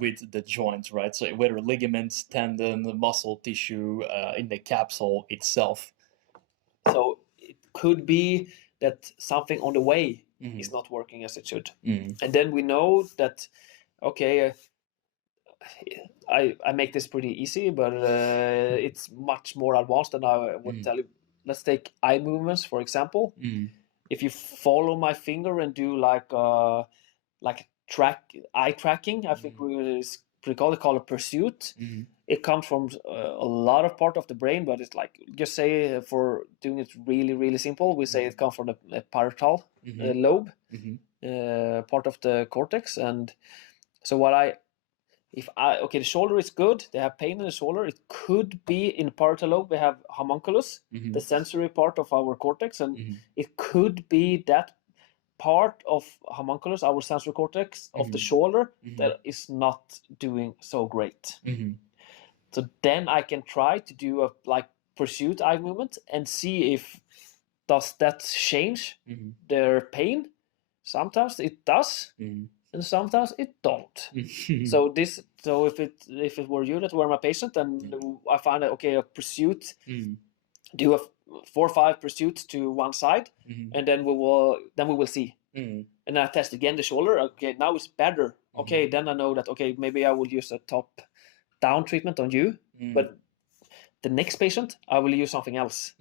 with the joints, right? So whether ligaments, tendon, muscle tissue in the capsule itself. So it could be that something on the way is not working as it should. And then we know that, okay, I make this pretty easy, but it's much more advanced than I would tell you. Let's take eye movements, for example. If you follow my finger and do like eye tracking, I think we call it pursuit. It comes from a lot of part of the brain, but it's like, just say, for doing it really, really simple, we say it comes from the parietal lobe, part of the cortex. And so the shoulder is good, they have pain in the shoulder, it could be in parietal lobe, we have homunculus, the sensory part of our cortex, and it could be that part of homunculus, our sensory cortex of the shoulder, that is not doing so great. So then I can try to do a like pursuit eye movement and see if does that change their pain. Sometimes it does, and sometimes it don't. So if it were you that were my patient, and I find that, okay, a pursuit, do a 4 or 5 pursuits to one side, and then we will see. And I test again the shoulder. Okay, now it's better. Okay, then I know that, okay, maybe I will use a top down treatment on you, but the next patient I will use something else.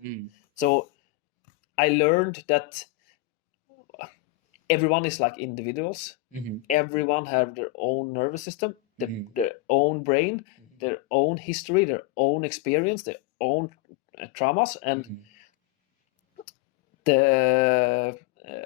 So I learned that everyone is like individuals. Everyone have their own nervous system, their own brain, their own history, their own experience, their own traumas, and the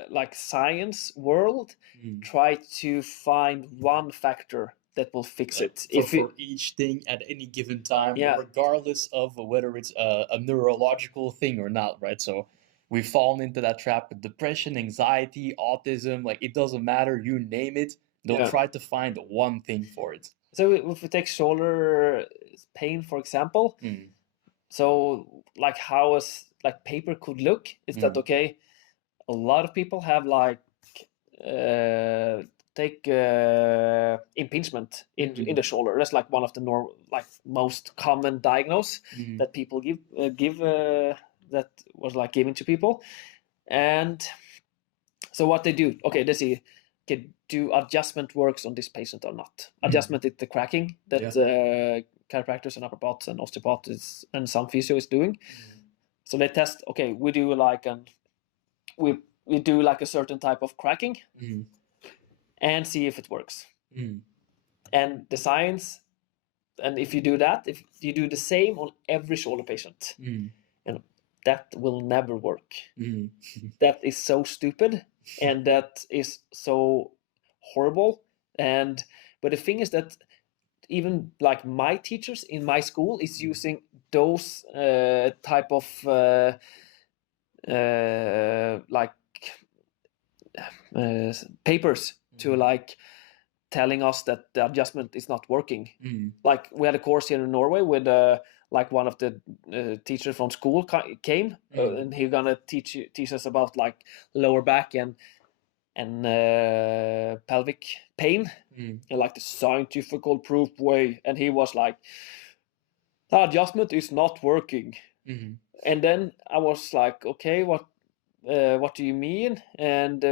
like science world try to find one factor that will fix it. For each thing at any given time, regardless of whether it's a neurological thing or not, right? So we've fallen into that trap with depression, anxiety, autism, like it doesn't matter, you name it, they'll try to find one thing for it. So if we take shoulder pain, for example, so like how like paper could look is that okay? A lot of people have like take impingement in the shoulder. That's like one of the most common diagnose that people give that was like given to people. And so what they do, okay, they see, okay, do adjustment works on this patient or not? Adjustment is the cracking that chiropractors and naprapats and osteopaths and some physio is doing. So they test, okay, we do like we do like a certain type of cracking and see if it works. And the science, and if you do that, if you do the same on every shoulder patient, that will never work. That is so stupid and that is so horrible. But the thing is that even like my teachers in my school is using those type of like papers to like telling us that the adjustment is not working. Like we had a course here in Norway with like one of the teachers from school came and he gonna teach us about like lower back and pelvic pain in like the scientific proof way, and he was like, the adjustment is not working. And then I was like, okay, what do you mean? And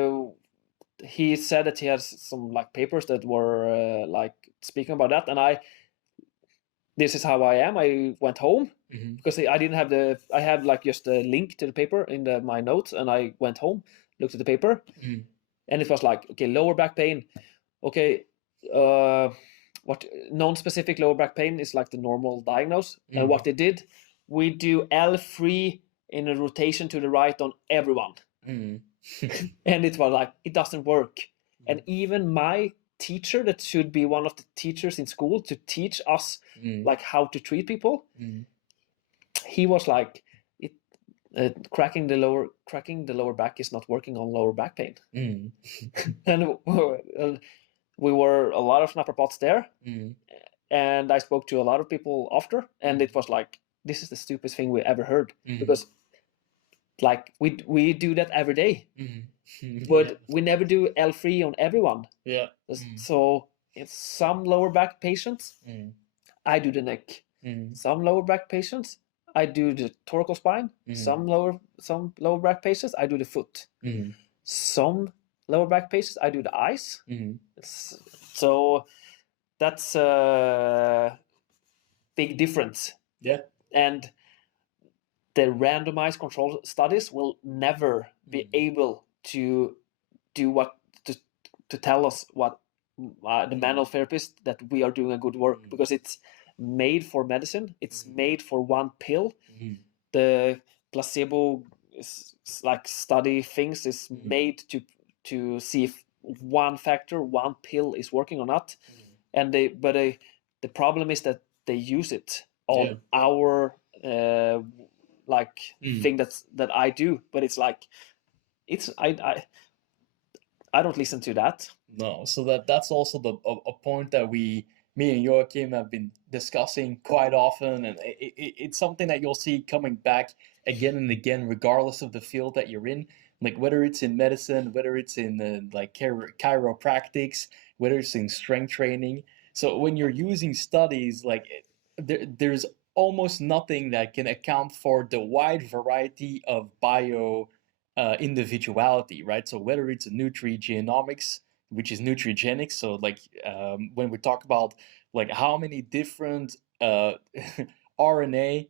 he said that he has some like papers that were like speaking about that, and this is how I am. I went home because I didn't have I had like just a link to the paper in my notes, and I went home, looked at the paper, and it was like, okay, lower back pain. Okay, what non-specific lower back pain is like the normal diagnose. And what they did, we do L3 in a rotation to the right on everyone. And it was like, it doesn't work. And even my teacher, that should be one of the teachers in school to teach us like how to treat people, he was like, cracking the lower back is not working on lower back pain. And we were a lot of naprapats there, and I spoke to a lot of people after, and it was like, this is the stupidest thing we ever heard, because like we do that every day, but we never do L3 on everyone. So in some lower back patients, I do the neck. Some lower back patients, I do the thoracic spine. Some lower back patients, I do the foot. Some lower back patients, I do the eyes. So that's a big difference. And the randomized control studies will never be able to do to tell us what the manual therapist that we are doing a good work, because it's made for medicine. It's made for one pill. The placebo like study things is made to see if one pill is working or not. And the problem is that they use it on our like thing that I do, but it's like I don't listen to that. No, so that's also a point that me and Joakim have been discussing quite often, and it's something that you'll see coming back again and again, regardless of the field that you're in. Like whether it's in medicine, whether it's in like chiropractics, whether it's in strength training. So when you're using studies, like there's almost nothing that can account for the wide variety of bio individuality, right? So whether it's nutrigenomics, which is nutrigenics, so like when we talk about like how many different RNA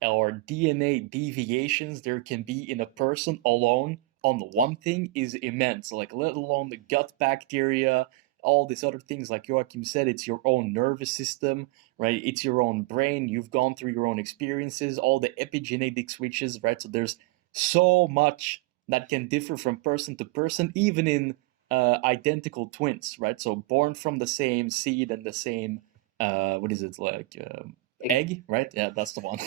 or DNA deviations there can be in a person alone on one thing is immense, like let alone the gut bacteria, all these other things. Like Joakim said, it's your own nervous system, right? It's your own brain. You've gone through your own experiences, all the epigenetic switches, right? So there's so much that can differ from person to person, even in identical twins, right? So born from the same seed and the same, what is it, like egg, right? Yeah, that's the one.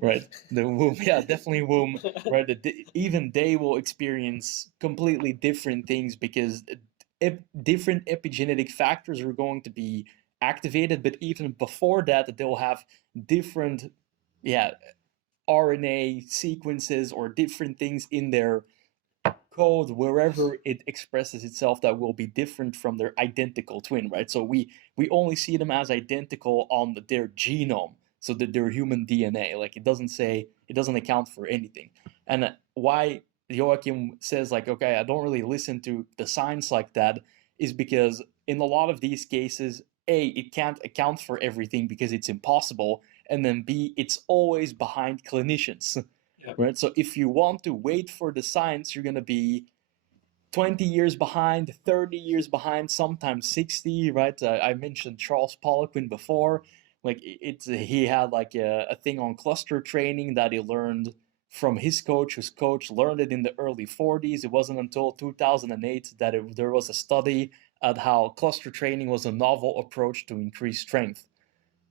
Right, the womb. Yeah, definitely womb. Right, even they will experience completely different things because different epigenetic factors are going to be activated, but even before that, they'll have different RNA sequences or different things in their code wherever it expresses itself that will be different from their identical twin, right? So we only see them as identical on their genome, so that their human DNA, like it doesn't account for anything. And why Joakim says like, okay, I don't really listen to the science like that, is because in a lot of these cases, A, it can't account for everything because it's impossible, and then B, it's always behind clinicians. Yep. Right? So if you want to wait for the science, you're going to be 20 years behind, 30 years behind, sometimes 60, right? I mentioned Charles Poliquin before. Like he had like a thing on cluster training that he learned from his coach, whose coach learned it in the early 40s. It wasn't until 2008 that there was a study at how cluster training was a novel approach to increase strength,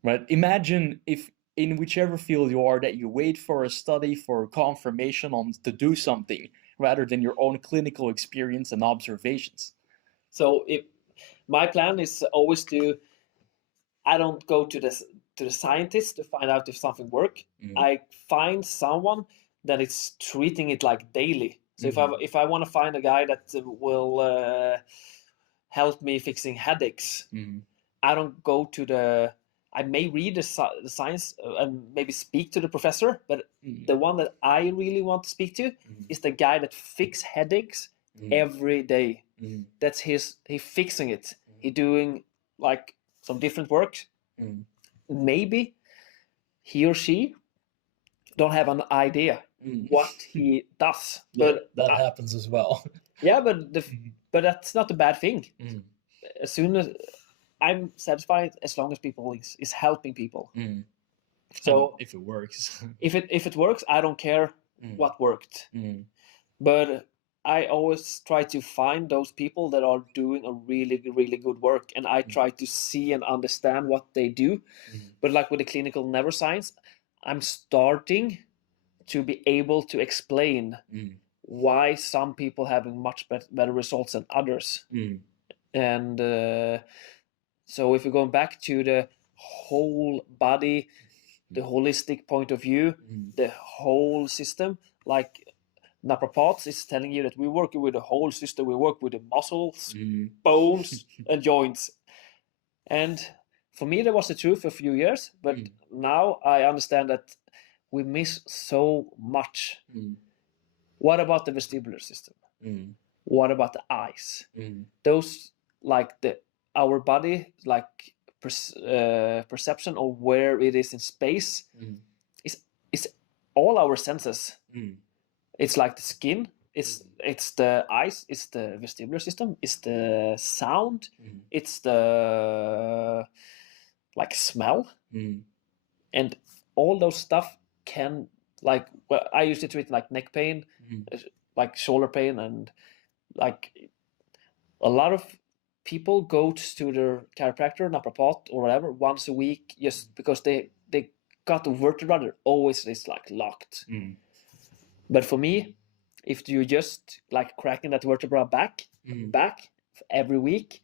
right? Imagine if in whichever field you are, that you wait for a study for confirmation on to do something rather than your own clinical experience and observations. So if my plan is always I don't go to the scientist to find out if something works. I find someone that is treating it like daily. So if I want to find a guy that will help me fixing headaches, I don't go to I may read the science and maybe speak to the professor, but the one that I really want to speak to is the guy that fixes headaches every day. That's he fixing it. He doing like some different work. Maybe he or she don't have an idea what he does, but that happens as well. Yeah, but that's not a bad thing. As soon as I'm satisfied, as long as people is helping people. So if it works, if it works, I don't care what worked. But I always try to find those people that are doing a really, really good work, and I try to see and understand what they do. But like with the clinical neuroscience, I'm starting to be able to explain why some people having much better results than others. And so if we're going back to the whole body, the holistic point of view, the whole system, like Naprapats is telling you that we work with the whole system. We work with the muscles, bones, and joints. And for me, that was the truth for a few years. But now I understand that we miss so much. What about the vestibular system? What about the eyes? Those, like our body, like perception of where it is in space, is all our senses. It's like the skin, it's the eyes, it's the vestibular system, it's the sound, it's the like smell, and all those stuff can, like, well, I used to treat like neck pain, like shoulder pain, and like a lot of people go to their chiropractor, naprapat, or whatever once a week just because they got the vertebra that always is like locked. But for me, if you just like cracking that vertebra back every week,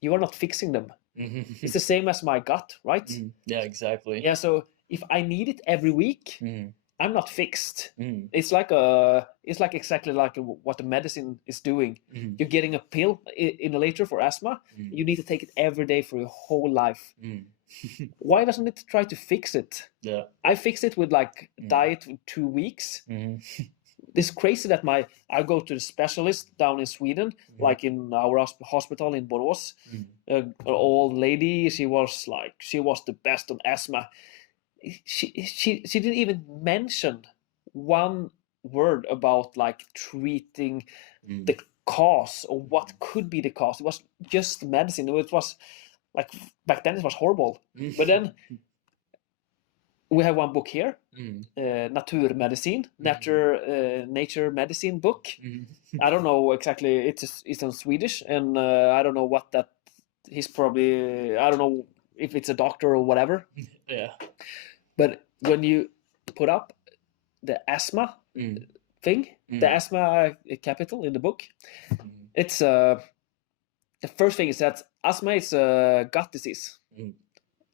you are not fixing them. It's the same as my gut, right? Yeah, exactly. Yeah, so if I need it every week, I'm not fixed. It's like exactly like what the medicine is doing. You're getting a pill inhalator for asthma. You need to take it every day for your whole life. Why doesn't it try to fix it? Yeah, I fixed it with like diet for 2 weeks. It's crazy that I go to the specialist down in Sweden, like in our hospital in Borås. An old lady, she was the best on asthma. She didn't even mention one word about like treating the cause or what could be the cause. It was just medicine. It was like back then it was horrible. But then we have one book here, Naturmedicin, nature medicine book. I don't know exactly. It's in Swedish, and I don't know what that. He's probably, I don't know if it's a doctor or whatever. Yeah. But when you put up the asthma thing, the asthma capital in the book, it's the first thing is that asthma is a gut disease.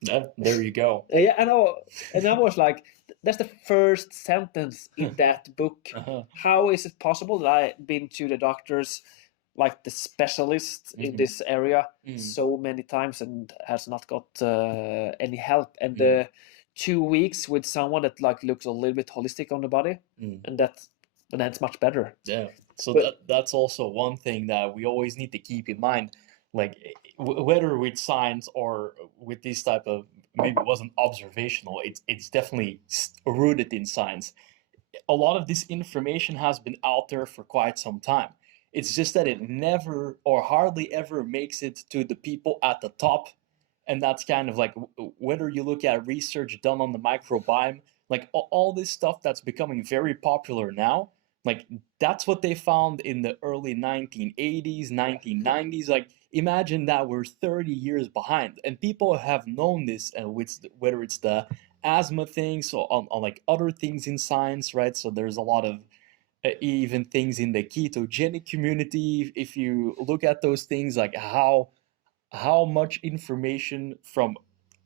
Yeah, there you go. Yeah, I know. And I was like, that's the first sentence in that book. How is it possible that I've been to the doctors, like the specialists in this area, so many times and has not got any help? And 2 weeks with someone that like looks a little bit holistic on the body, and that's much better. Yeah. So that's also one thing that we always need to keep in mind, like whether with science or with this type of, maybe it wasn't observational, it's definitely rooted in science. A lot of this information has been out there for quite some time. It's just that it never or hardly ever makes it to the people at the top. And that's kind of like, whether you look at research done on the microbiome, like all this stuff that's becoming very popular now, like that's what they found in the early 1980s, 1990s. Like imagine that we're 30 years behind, and people have known this, whether it's the asthma things or on like other things in science, right? So there's a lot of even things in the ketogenic community. If you look at those things, like how much information from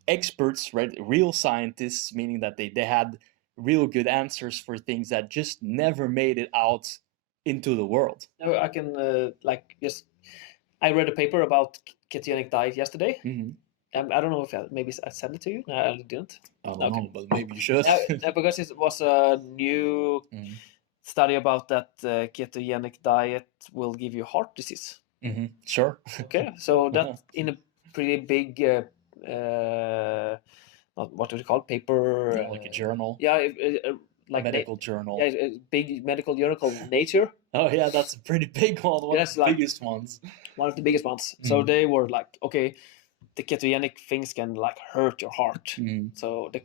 experts, right, real scientists, meaning that they had real good answers for things that just never made it out into the world. No, I can I read a paper about ketogenic diet yesterday. I don't know if maybe I sent it to you. I didn't. I don't know, but maybe you should. Because it was a new study about that ketogenic diet will give you heart disease. Sure. Okay, so that in a pretty big, what do you call it? Paper? Like a journal. Yeah, like medical journal. Yeah, a big medical journal called Nature. Oh yeah, that's a pretty big one. One of the biggest ones. One of the biggest ones. So they were like, okay, the ketogenic things can like hurt your heart. So the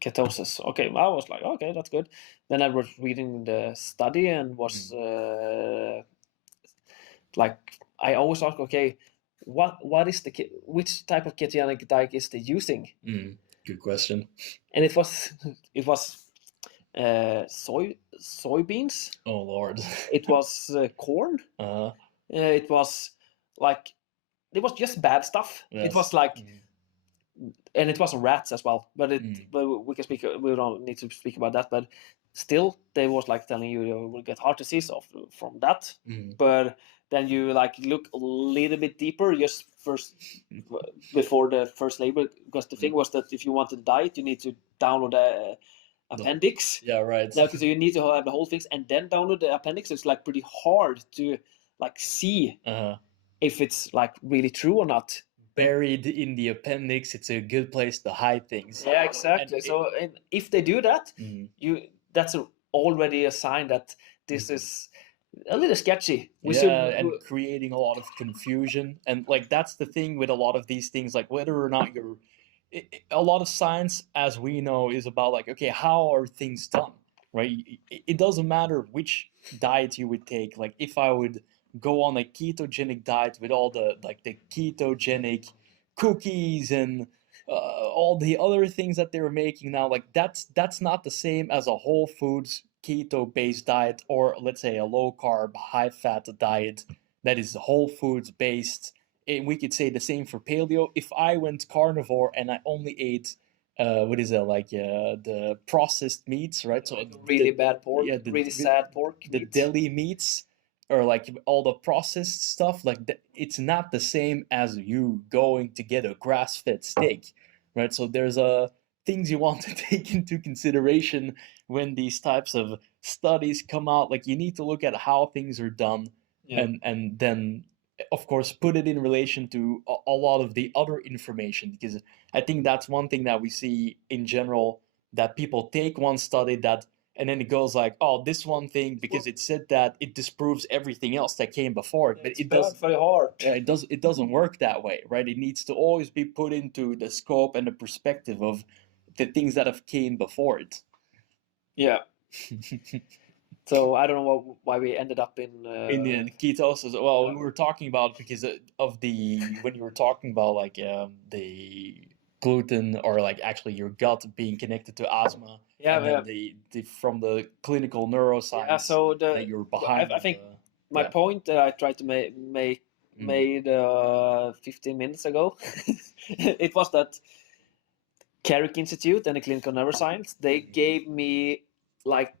ketosis. Okay, I was like, okay, that's good. Then I was reading the study and was like, I always ask, okay, what is which type of ketogenic diet is they using? Good question. And it was soybeans. Oh Lord. It was corn. It was like, it was just bad stuff. Yes. It was like, and it was rats as well. But but we can speak. We don't need to speak about that. But still, they was like telling you will get heart disease from that. But then you like look a little bit deeper, just first before the first label, because the thing was that if you want to diet, you need to download the appendix. Yeah, right. Now, because you need to have the whole things and then download the appendix. It's like pretty hard to like see if it's like really true or not. Buried in the appendix, it's a good place to hide things. Yeah, exactly. And if they do that, that's already a sign that this is a little sketchy. And creating a lot of confusion. And like that's the thing with a lot of these things, like whether or not you're a lot of science, as we know, is about like, okay, how are things done, right? It doesn't matter which diet you would take. Like if I would go on a ketogenic diet with all the like the ketogenic cookies and all the other things that they're making now, like that's not the same as a whole foods keto based diet, or let's say a low carb high fat diet that is whole foods based. And we could say the same for paleo. If I went carnivore and I only ate the processed meats, right? So really bad pork, really sad pork, the deli meats, or like all the processed stuff, like it's not the same as you going to get a grass-fed steak, right? So there's things you want to take into consideration when these types of studies come out. Like you need to look at how things are done, and then of course put it in relation to a lot of the other information, because I think that's one thing that we see in general, that people take one study that and then it goes like, oh, this one thing, because it said that, it disproves everything else that came before it. But it does very hard. Yeah, it doesn't work that way, right? It needs to always be put into the scope and the perspective of the things that have came before it. Yeah. So I don't know why we ended up in the ketosis. Well, we were talking about because of when you were talking about like the gluten, or like actually your gut being connected to asthma. The from the clinical neuroscience. Yeah, so that you're behind. I think my point that I tried to make made 15 minutes ago. It was that Chek Institute and the Clinical Neuroscience. They gave me like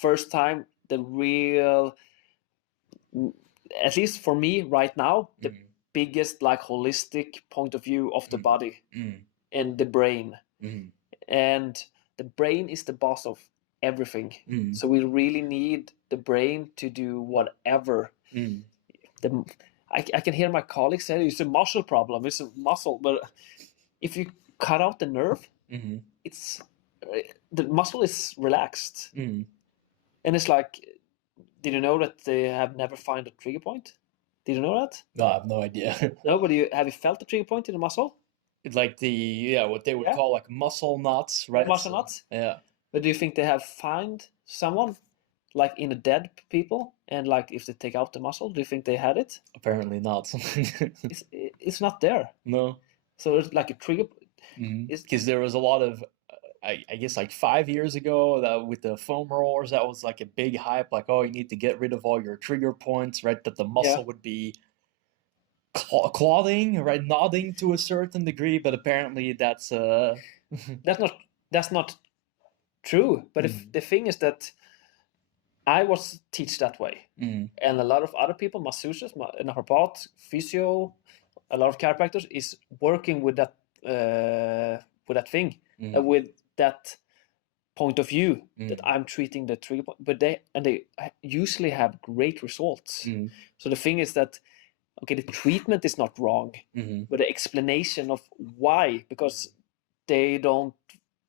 first time the real, at least for me right now, the biggest like holistic point of view of the body and the brain. And the brain is the boss of everything. So we really need the brain to do whatever. I can hear my colleagues say it's a muscle problem, it's a muscle, but if you cut out the nerve, it's the muscle is relaxed. And it's like, did you know that they have never found a trigger point? Did you know that? No, I have no idea. No, but have you felt the trigger point in the muscle? It's like what they would call like muscle knots, right? Muscle knots. Yeah. But do you think they have found someone like in the dead people, and like if they take out the muscle, do you think they had it? Apparently not. It's not there. No. So it's like a trigger. Because there was a lot of, I guess like 5 years ago, that with the foam rollers, that was like a big hype. Like, oh, you need to get rid of all your trigger points, right? That the muscle would be clogging, right? Nodding to a certain degree, but apparently that's that's not true. But if the thing is that I was teach that way, and a lot of other people, masseuses, naprapat, physio, a lot of chiropractors is working with that thing, with that point of view that I'm treating the trigger point. But they usually have great results. So the thing is that, okay, the treatment is not wrong, but the explanation of why, because they don't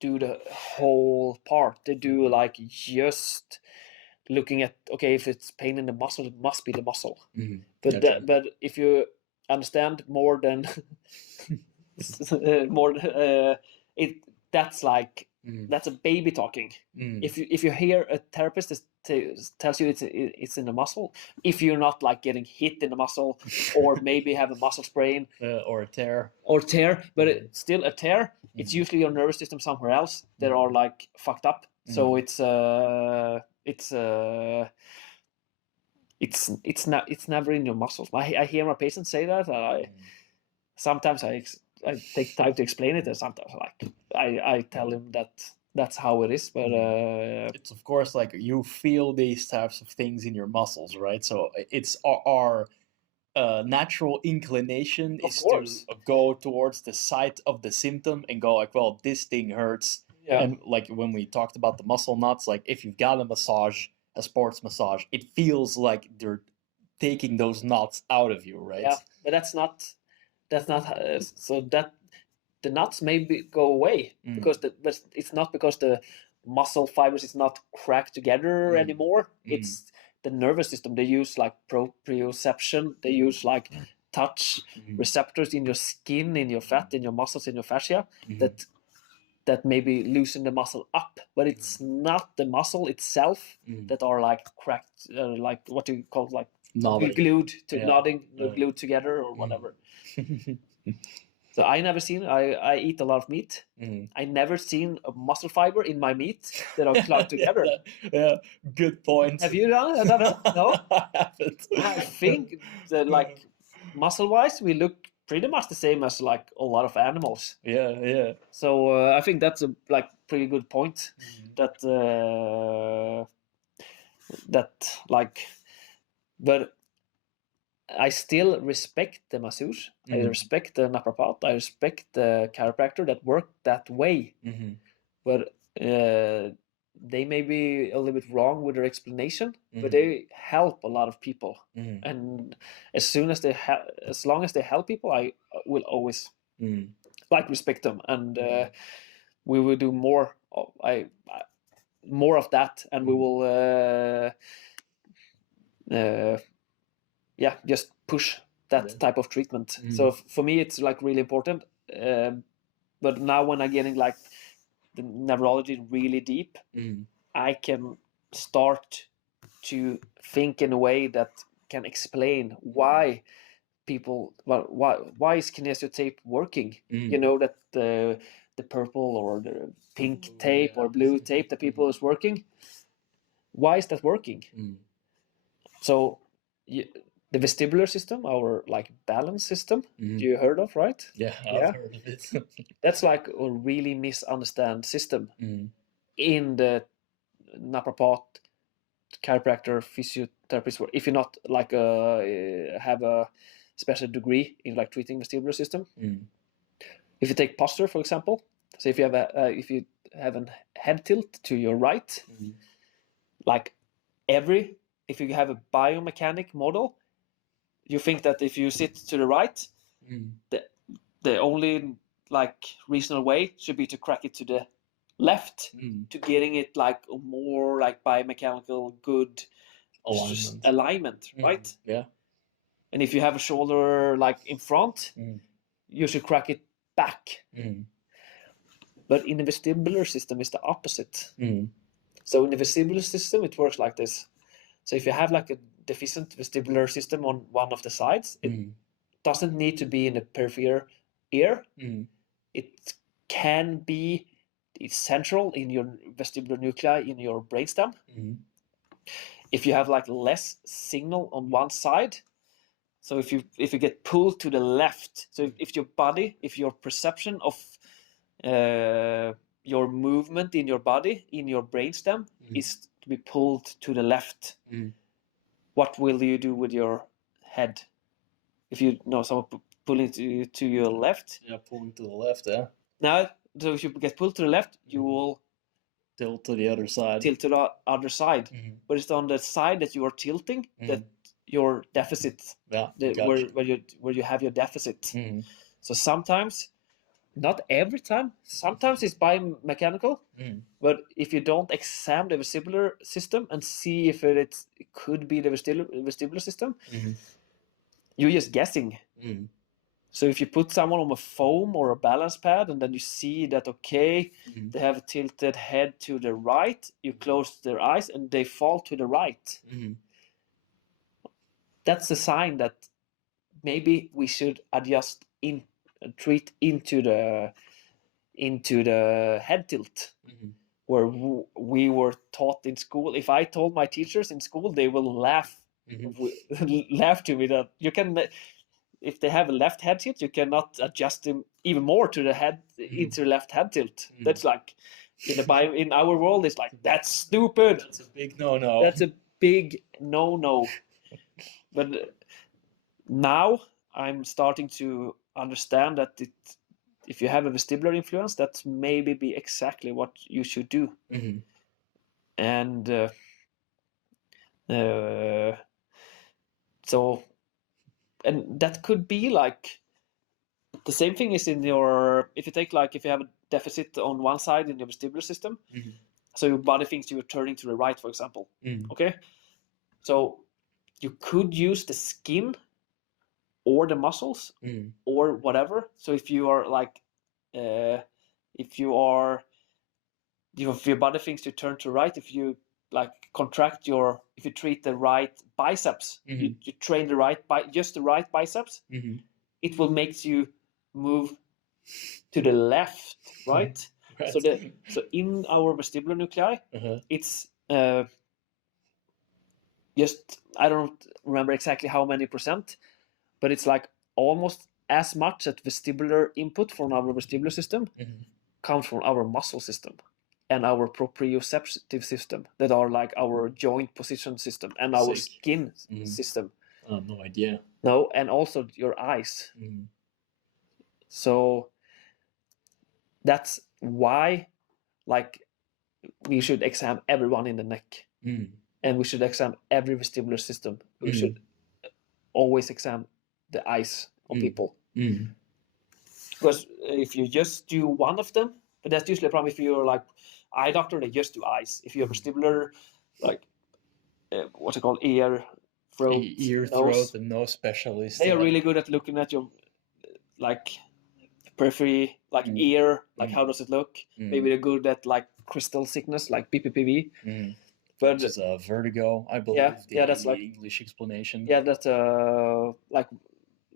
do the whole part. They do like just looking at, okay, if it's pain in the muscle, it must be the muscle. But if you understand more than that's like that's a baby talking. If you hear a therapist tells you it's in the muscle, if you're not like getting hit in the muscle or maybe have a muscle sprain or a tear, but it's still a tear, it's usually your nervous system somewhere else that are like fucked up. So it's never in your muscles. I hear my patients say that, and sometimes I take time to explain it, and sometimes like I tell him that that's how it is. But it's of course like you feel these types of things in your muscles, right? So it's our natural inclination is to go towards the site of the symptom and go like, well, this thing hurts. And like when we talked about the muscle knots, like if you've got a sports massage, it feels like they're taking those knots out of you, right? Yeah, but that's not so that the knots maybe go away because but it's not because the muscle fibers is not cracked together anymore. It's the nervous system. They use like proprioception. They use like touch receptors in your skin, in your fat, in your muscles, in your fascia that maybe loosen the muscle up, but it's not the muscle itself that are like cracked, like what you call like glued to nodding, glued together or whatever. So I never seen. I eat a lot of meat. I never seen a muscle fiber in my meat that are plugged together. Yeah, good point. Have you done it? I don't know. No, I haven't. I think that like muscle wise, we look pretty much the same as like a lot of animals. Yeah. So I think that's a like pretty good point. That like, but I still respect the masseuse. I respect the naprapat. I respect the chiropractor that work that way. But they may be a little bit wrong with their explanation, but they help a lot of people. And as long as they help people, I will always like respect them, and we will do more. More of that, and we will just push that type of treatment. So for me, it's like really important. But now when I'm getting like the neurology really deep, I can start to think in a way that can explain why people, why is kinesio tape working? You know, that the purple or the pink tape or blue tape that people is working. Why is that working? So the vestibular system, our like balance system, you heard of, right? Yeah, I've heard of it. That's like a really misunderstood system in the naprapat, chiropractor, physiotherapist work. If you're not like have a special degree in like treating vestibular system. If you take posture, for example, so if you have a head tilt to your right, like if you have a biomechanic model, you think that if you sit to the right, the only like reasonable way should be to crack it to the left to getting it like more like biomechanical good alignment, right? Yeah. And if you have a shoulder like in front, you should crack it back. But in the vestibular system, it's the opposite. So in the vestibular system, it works like this. So if you have like a deficient vestibular system on one of the sides, it doesn't need to be in the peripheral ear. It can be central in your vestibular nuclei in your brainstem. If you have like less signal on one side, so if you get pulled to the left, so if your perception of your movement in your body, in your brainstem, is to be pulled to the left, what will you do with your head? If you know someone pulling to your left. Yeah, pulling to the left, yeah. Now, so if you get pulled to the left, you will tilt to the other side. But it's on the side that you are tilting that your deficit, where you have your deficit. So sometimes, not every time, sometimes it's biomechanical, but if you don't examine the vestibular system and see if it could be the vestibular system, you're just guessing. So if you put someone on a foam or a balance pad and then you see that, okay, they have a tilted head to the right, you close their eyes and they fall to the right. That's a sign that maybe we should adjust treat into the head tilt, where we were taught in school. If I told my teachers in school, they will laugh to me that you can, if they have a left head tilt, you cannot adjust them even more to the head into the left head tilt. That's like in our world, it's like, that's stupid. That's a big no-no. That's a big no-no. But now I'm starting to understand that if you have a vestibular influence, that's maybe be exactly what you should do. And so, and that could be like the same thing is in your, if you have a deficit on one side in your vestibular system, so your body thinks you're turning to the right, for example. Okay, so you could use the skin or the muscles or whatever. So if you are like, if your body thinks you turn to right, if you like contract if you treat the right biceps, you train the right biceps, it will make you move to the left, right? So in our vestibular nuclei, it's just, I don't remember exactly how many percent, but it's like almost as much that vestibular input from our vestibular system comes from our muscle system and our proprioceptive system, that are like our joint position system and our skin system. Oh, no idea. No, and also your eyes. So that's why, like, we should examine everyone in the neck, and we should examine every vestibular system. We should always examine the eyes of people, because if you just do one of them, but that's usually a problem. If you're like eye doctor, they just do eyes. If you're vestibular, like what's it called, ear, throat, and nose specialist, they are really good at looking at your like periphery, like ear, like how does it look. Maybe they're good at like crystal sickness, like BPPV. But which is a vertigo, I believe. That's the like English explanation. Yeah, that's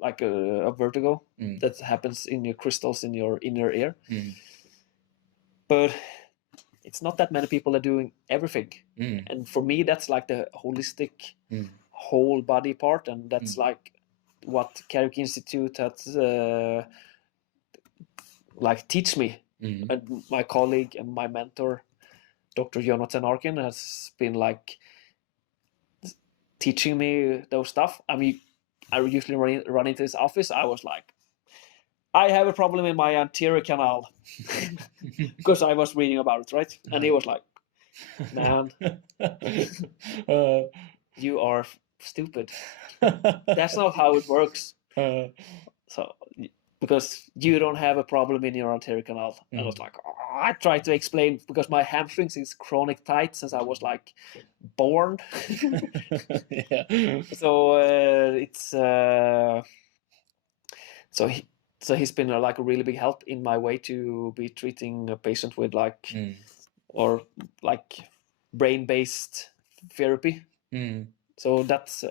like a vertigo that happens in your crystals in your inner ear. But it's not that many people are doing everything. And for me, that's like the holistic whole body part, and that's like what Chiropractic Institute has like teach me. And my colleague and my mentor, Dr. Jonathan Arkin, has been like teaching me those stuff. I mean, I usually run into his office. I was like, I have a problem in my anterior canal because I was reading about it, right? And he was like, man, you are stupid. That's not how it works. So, because you don't have a problem in your anterior canal. I was like, I tried to explain because my hamstrings is chronic tight since I was like born. So it's so he's been like a really big help in my way to be treating a patient with like or like brain-based therapy. So that's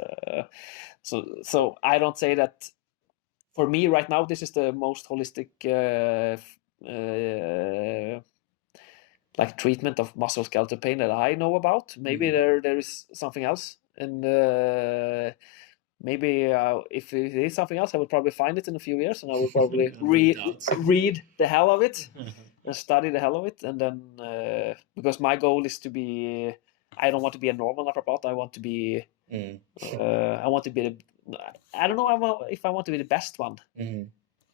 so I don't say that for me right now this is the most holistic like treatment of musculoskeletal pain that I know about. Maybe there is something else, and maybe if it is something else, I will probably find it in a few years, and I will probably read the hell of it and study the hell of it, and then because my goal is to be, I don't want to be a normal naprapat. I want to be, I want to be the, I don't know if I want to be the best one,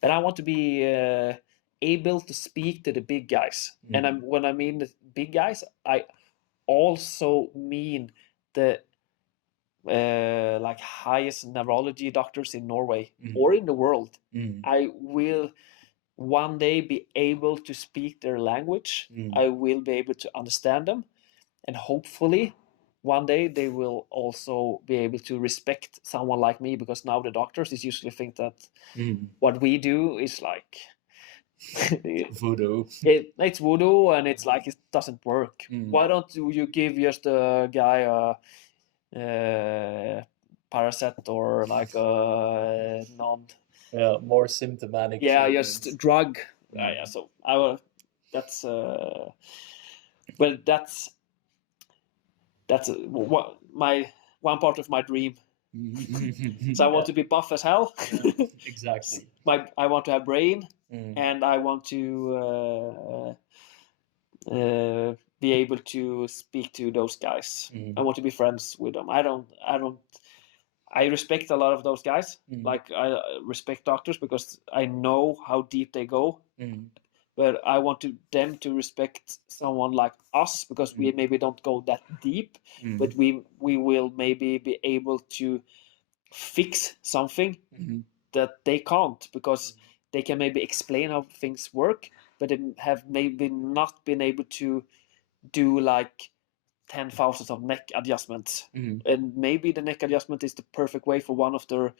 but I want to be able to speak to the big guys. And when I mean the big guys, I also mean the like highest neurology doctors in Norway or in the world. I will one day be able to speak their language. I will be able to understand them, and hopefully one day they will also be able to respect someone like me, because now the doctors is usually think that what we do is like voodoo. It's voodoo, and it's like it doesn't work. Why don't you give just a guy a Paracet or like a non more symptomatic just drug. So I will, that's well that's what my one part of my dream. So I want to be buff as hell. Exactly. I want to have brain, and I want to be able to speak to those guys. I want to be friends with them. I respect a lot of those guys. Like I respect doctors because I know how deep they go. But I want them to respect someone like us, because we maybe don't go that deep, but we will maybe be able to fix something that they can't, because they can maybe explain how things work, but they have maybe not been able to do like 10,000 of neck adjustments. And maybe the neck adjustment is the perfect way for one of their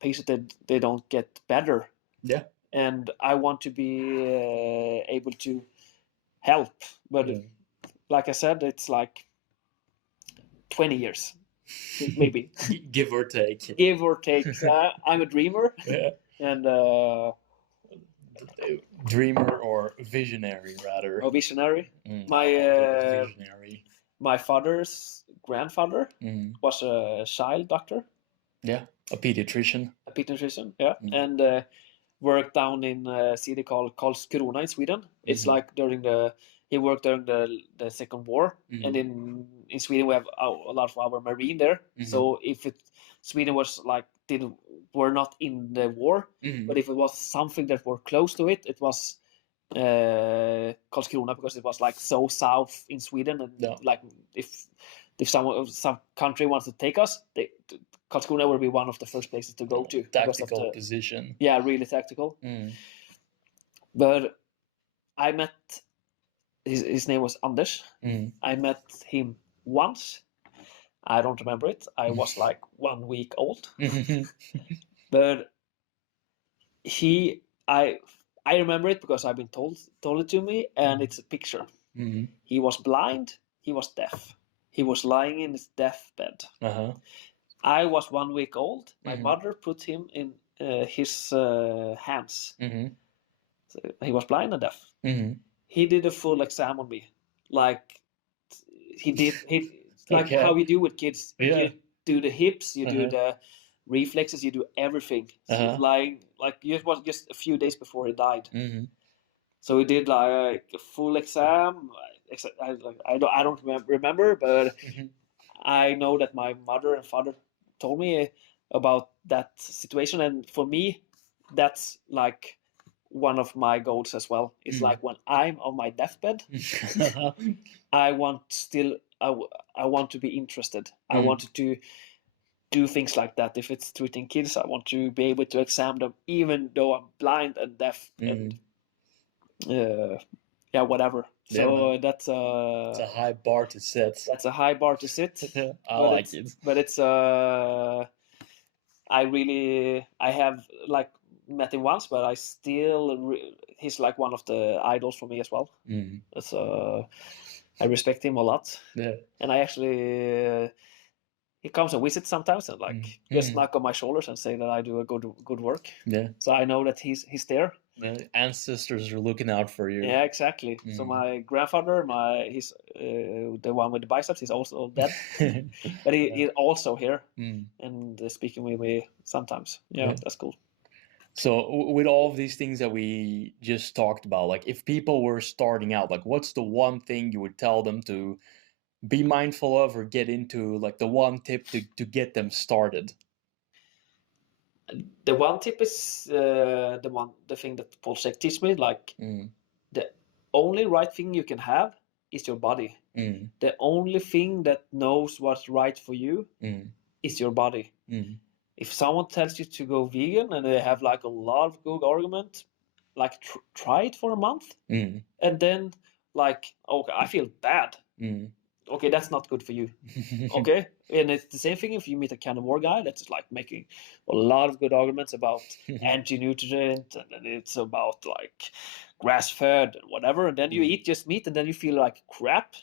patients that they don't get better. Yeah. And I want to be able to help. But like I said, it's like 20 years, maybe. Give or take. Give or take. I'm a dreamer. And dreamer or visionary, rather. A visionary. Visionary. My father's grandfather was a child doctor. Yeah, a pediatrician. A pediatrician, yeah. And worked down in a city called Karlskrona in Sweden. It's like he worked during the Second War, and in Sweden we have a lot of our marine there. So if Sweden was like were not in the war, but if it was something that were close to it, it was Karlskrona, because it was like so south in Sweden, and like if some country wants to take us, Karlskrona will be one of the first places to go to. Tactical position. Yeah, really tactical. But I met his name was Anders. I met him once. I don't remember it. I was like 1 week old. But I remember it because I've been told it to me, and it's a picture. He was blind. He was deaf. He was lying in his deathbed. I was 1 week old. My mother put him in his hands. So he was blind and deaf. He did a full exam on me, like he did. Like how you do with kids. do the hips, you do the reflexes, you do everything. So like it was just a few days before he died. So we did like a full exam. I don't remember, but I know that my mother and father told me about that situation, and for me, that's like one of my goals as well. It's like when I'm on my deathbed, I want I want to be interested. I wanted to do things like that. If it's treating kids, I want to be able to examine them, even though I'm blind and deaf and whatever. So it's a high bar to set. That's a high bar to sit. I like it. But it's I have like met him once, but I still he's like one of the idols for me as well. So I respect him a lot. Yeah. And I actually he comes and visits sometimes and like just knock on my shoulders and say that I do a good work. Yeah. So I know that he's there. The ancestors are looking out for you. Yeah, exactly. So my grandfather, he's the one with the biceps, he's also dead, but he's also here and speaking with me sometimes. Yeah, that's cool. So with all of these things that we just talked about, like if people were starting out, like what's the one thing you would tell them to be mindful of or get into, like the one tip to get them started? The one tip is the thing that Paul Chek teach me, like the only right thing you can have is your body. The only thing that knows what's right for you is your body. If someone tells you to go vegan and they have like a lot of good argument, like try it for a month and then like, okay, I feel bad. Okay, that's not good for you. Okay, and it's the same thing if you meet a carnivore guy that's like making a lot of good arguments about anti-nutrient and it's about like grass-fed and whatever, and then you eat just meat and then you feel like crap.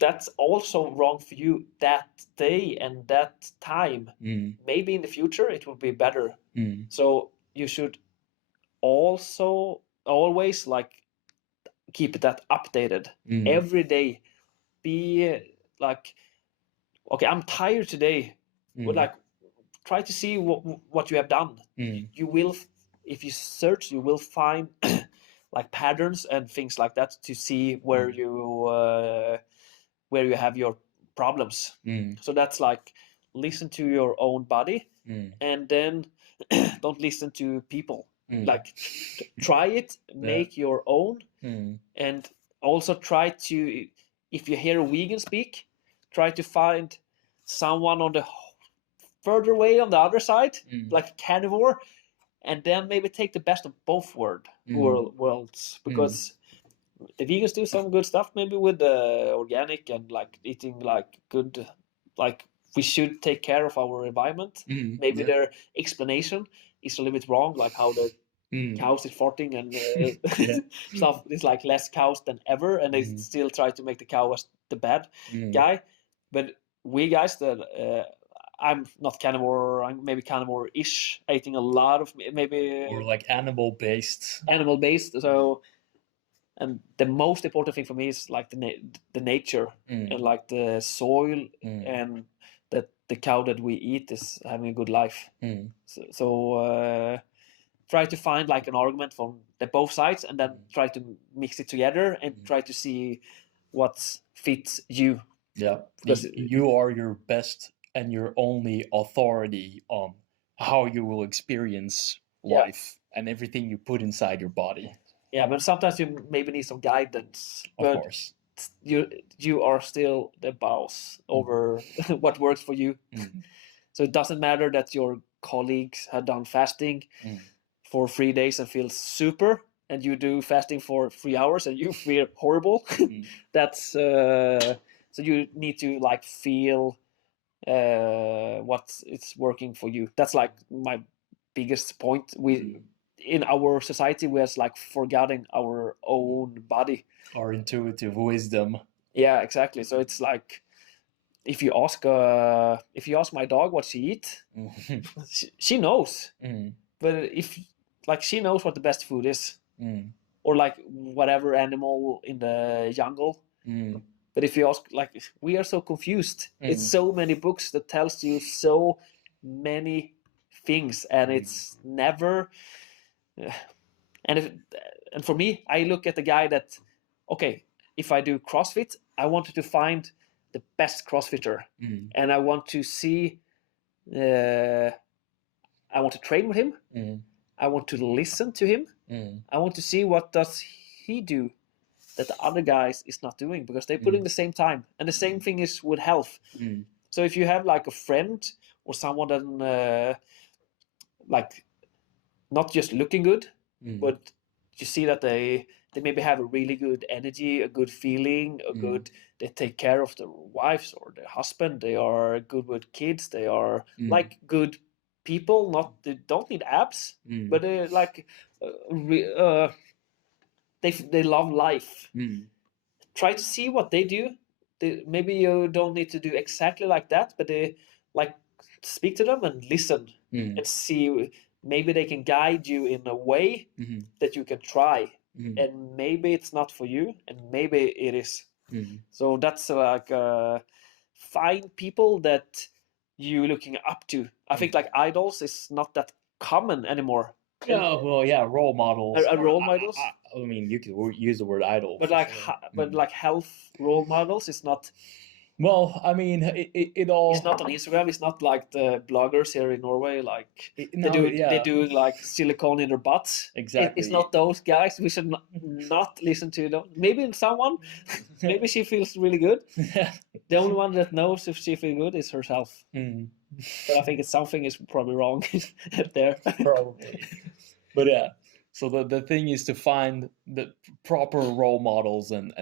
That's also wrong for you that day and that time. Maybe in the future it will be better. So you should also always like keep that updated every day. Be like, okay, I'm tired today, but like try to see what you have done. You will, if you search, you will find like patterns and things like that to see where you have your problems. So that's like listen to your own body and then don't listen to people. Like try it, make your own, and also try to, if you hear a vegan speak, try to find someone on the further way on the other side, like carnivore, and then maybe take the best of both worlds, because the vegans do some good stuff maybe with the organic and like eating like good, like we should take care of our environment. Maybe their explanation is a little bit wrong, like how the cows is farting and stuff. It's like less cows than ever, and they still try to make the cow as the bad guy. But we guys that I'm not carnivore, I'm maybe carnivore-ish, eating a lot of maybe or like animal based. So, and the most important thing for me is like the nature and like the soil and that the cow that we eat is having a good life. So try to find like an argument from the both sides and then try to mix it together and try to see what fits you. Yeah, because you are your best and your only authority on how you will experience life and everything you put inside your body. Yeah, but sometimes you maybe need some guidance. Of course. You are still the boss over what works for you. So it doesn't matter that your colleagues have done fasting for 3 days and feel super, and you do fasting for 3 hours and you feel horrible. That's so you need to like feel what it's working for you. That's like my biggest point. We in our society we has like forgotten our own body, our intuitive wisdom. Yeah, exactly. So it's like if you ask my dog what she eats, she knows. But if like she knows what the best food is, or like whatever animal in the jungle, But if you ask, like, we are so confused. It's so many books that tells you so many things, and it's never. And for me, I look at the guy that, okay, if I do CrossFit, I wanted to find the best CrossFitter, and I want to see. I want to train with him. I want to listen to him. I want to see what does he do that the other guys is not doing, because they put in the same time. And the same thing is with health. So if you have like a friend or someone that like not just looking good, but you see that they maybe have a really good energy, a good feeling, they take care of their wives or their husband, they are good with kids, they are like good people, they don't need abs, but they like they love life. Try to see what they do. Maybe you don't need to do exactly like that, but they like speak to them and listen and see. Maybe they can guide you in a way that you can try, and maybe it's not for you, and maybe it is. So that's like find people that you're looking up to. I think like idols is not that common anymore. Yeah, well, yeah, role models. Role models. I mean, you could use the word idol, but like but like health role models is not. Well, I mean, it all. It's not on Instagram. It's not like the bloggers here in Norway. Like they're doing like silicone in their butts. Exactly. It's not those guys. We should not listen to them. Maybe someone. Maybe she feels really good. The only one that knows if she feels good is herself. But I think something is probably wrong there. Probably. But yeah. So the thing is to find the proper role models and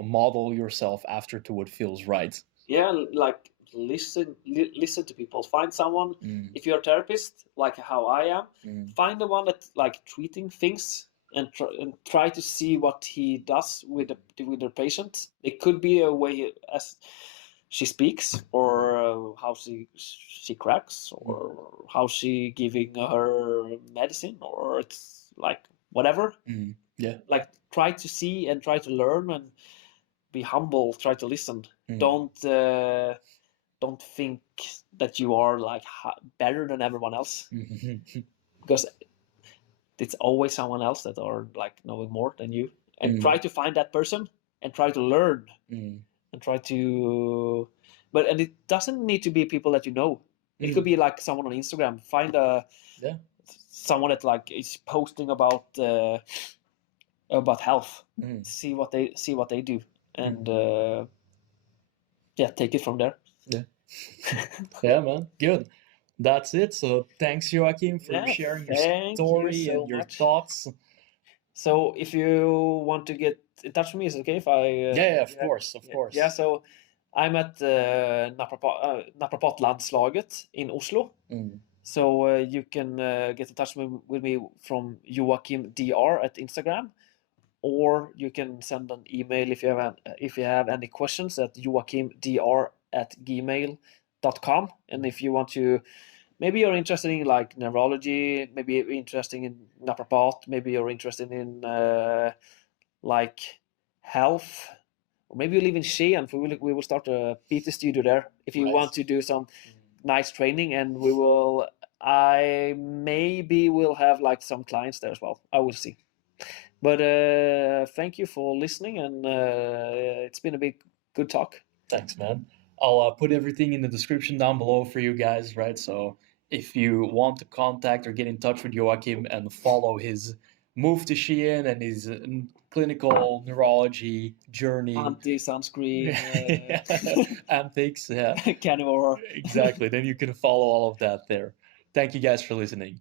model yourself after to what feels right. Yeah, like listen to people. Find someone. If you're a therapist, like how I am, find the one that like treating things and try to see what he does with the patient. It could be a way as she speaks, or how she cracks, or how she giving her medicine, or it's like whatever. Yeah, like try to see and try to learn and be humble, try to listen. Don't think that you are like better than everyone else, because it's always someone else that are like knowing more than you, and try to find that person and try to learn and try to and it doesn't need to be people that you know. It could be like someone on Instagram. Find someone that like is posting about health. See what they do, and take it from there. Yeah, man, good. That's it. So thanks, Joakim, for sharing your story and your thoughts. So if you want to get in touch with me, is it okay if I? Of course. Yeah, so I'm at Naprapatlandslaget in Oslo. So you can get in touch with me from Joakim Dr at Instagram, or you can send an email if you have any questions at joakimdr@gmail.com. And if you want to, maybe you're interested in like neurology, maybe you're interested in naprapat, maybe you're interested in like health, or maybe you live in Skien. We will start a PT studio there if you want to do some nice training, and I maybe will have like some clients there as well. I will see. But thank you for listening, and it's been a big good talk. Thanks, man. I'll put everything in the description down below for you guys, right? So if you want to contact or get in touch with Joakim and follow his move to Skien and his clinical neurology journey, anti-sunscreen, antics, carnivore, exactly, then you can follow all of that there. Thank you guys for listening.